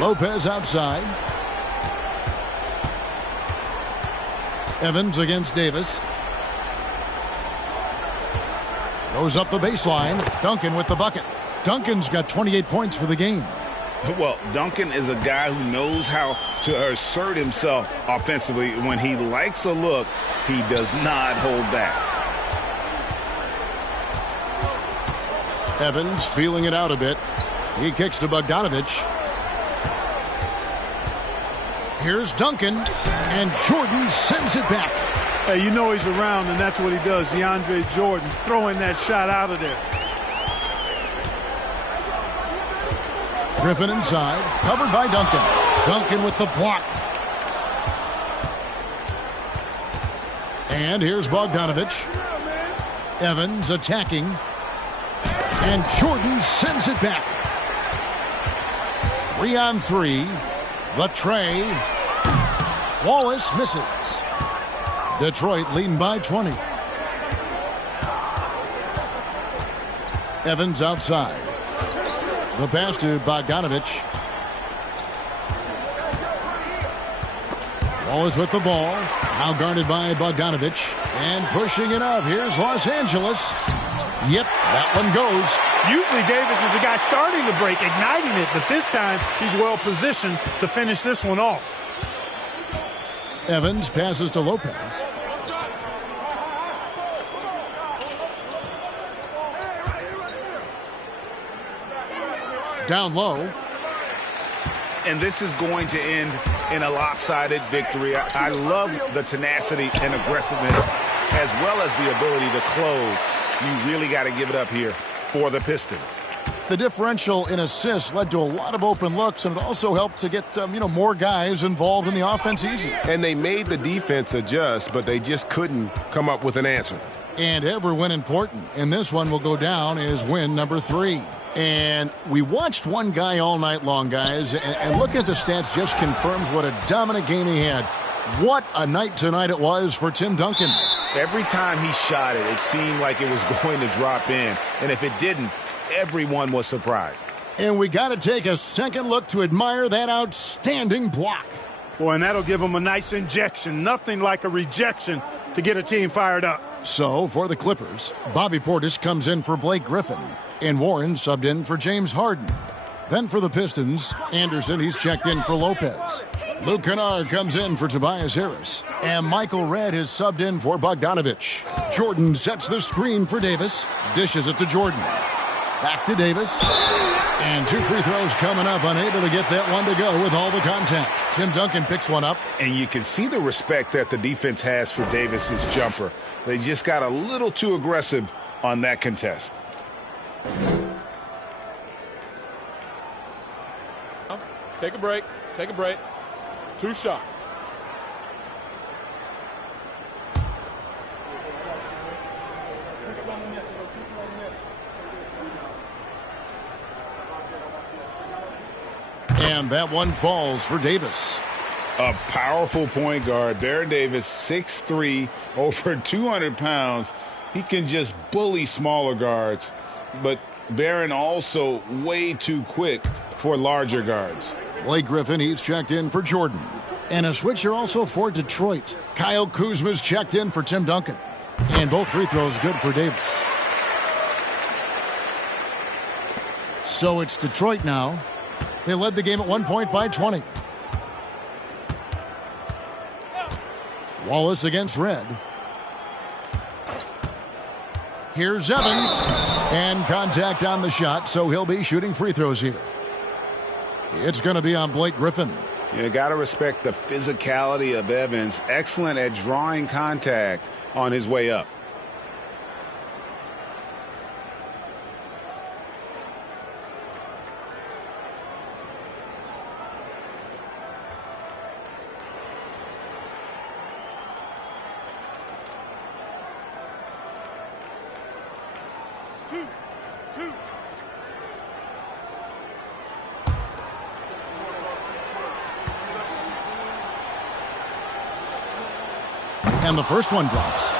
Lopez outside. Evans against Davis. Goes up the baseline. Duncan with the bucket. Duncan's got 28 points for the game. Well, Duncan is a guy who knows how to assert himself offensively. When he likes a look, he does not hold back. Evans feeling it out a bit. He kicks to Bogdanovich. Here's Duncan, and Jordan sends it back. Hey, you know he's around, and that's what he does. DeAndre Jordan throwing that shot out of there. Griffin inside, covered by Duncan. Duncan with the block. And here's Bogdanovich. Evans attacking. And Jordan sends it back. 3-on-3. The tray. Wallace misses. Detroit leading by 20. Evans outside. The pass to Bogdanovich. Wallace with the ball. Now guarded by Bogdanovich. And pushing it up. Here's Los Angeles. Yep, that one goes. Usually Davis is the guy starting the break, igniting it, but this time he's well positioned to finish this one off. Evans passes to Lopez. Down low. And this is going to end in a lopsided victory. I love the tenacity and aggressiveness as well as the ability to close. You really got to give it up here for the Pistons. The differential in assists led to a lot of open looks, and it also helped to get more guys involved in the offense easy. And they made the defense adjust, but they just couldn't come up with an answer. And every win important. And this one will go down as win number 3. And we watched one guy all night long, guys, and looking at the stats just confirms what a dominant game he had. What a night tonight it was for Tim Duncan. Every time he shot it, it seemed like it was going to drop in. And if it didn't, everyone was surprised. And we got to take a second look to admire that outstanding block. Boy, and that'll give them a nice injection. Nothing like a rejection to get a team fired up. So, for the Clippers, Bobby Portis comes in for Blake Griffin. And Warren subbed in for James Harden. Then for the Pistons, Anderson, he's checked in for Lopez. Luke Kennard comes in for Tobias Harris. And Michael Redd is subbed in for Bogdanovich. Jordan sets the screen for Davis. Dishes it to Jordan. Back to Davis. And 2 free throws coming up. Unable to get that one to go with all the contact. Tim Duncan picks one up. And you can see the respect that the defense has for Davis's jumper. They just got a little too aggressive on that contest. Take a break. Take a break. 2 shots. And that one falls for Davis. A powerful point guard. Baron Davis, 6'3", over 200 pounds. He can just bully smaller guards. But Baron also way too quick for larger guards. Blake Griffin, he's checked in for Jordan. And a switcher also for Detroit. Kyle Kuzma's checked in for Tim Duncan. And both free throws good for Davis. So it's Detroit now. They led the game at 1 point by 20. Wallace against Red. Here's Evans. And contact on the shot, so he'll be shooting free throws here. It's going to be on Blake Griffin. You got to respect the physicality of Evans. Excellent at drawing contact on his way up. And the first one drops.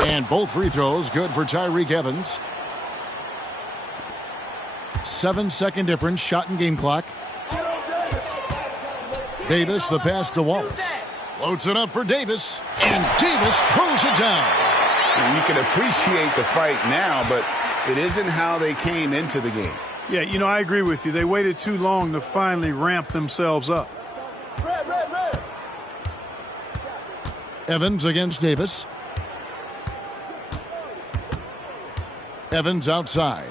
And both free throws good for Tyreke Evans. 7-second difference, shot and game clock. Davis, the pass to Wallace. Floats it up for Davis, and Davis throws it down. And you can appreciate the fight now, but it isn't how they came into the game. Yeah, you know, I agree with you. They waited too long to finally ramp themselves up. Evans against Davis. Evans outside.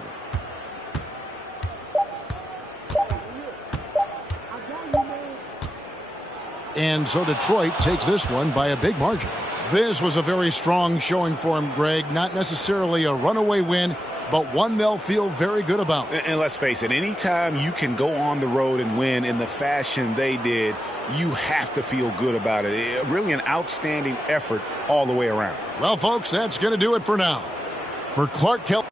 And so Detroit takes this one by a big margin. This was a very strong showing for him, Greg. Not necessarily a runaway win, but one they'll feel very good about. And let's face it, anytime you can go on the road and win in the fashion they did, you have to feel good about it. Really an outstanding effort all the way around. Well, folks, that's going to do it for now. For Clark Kelly.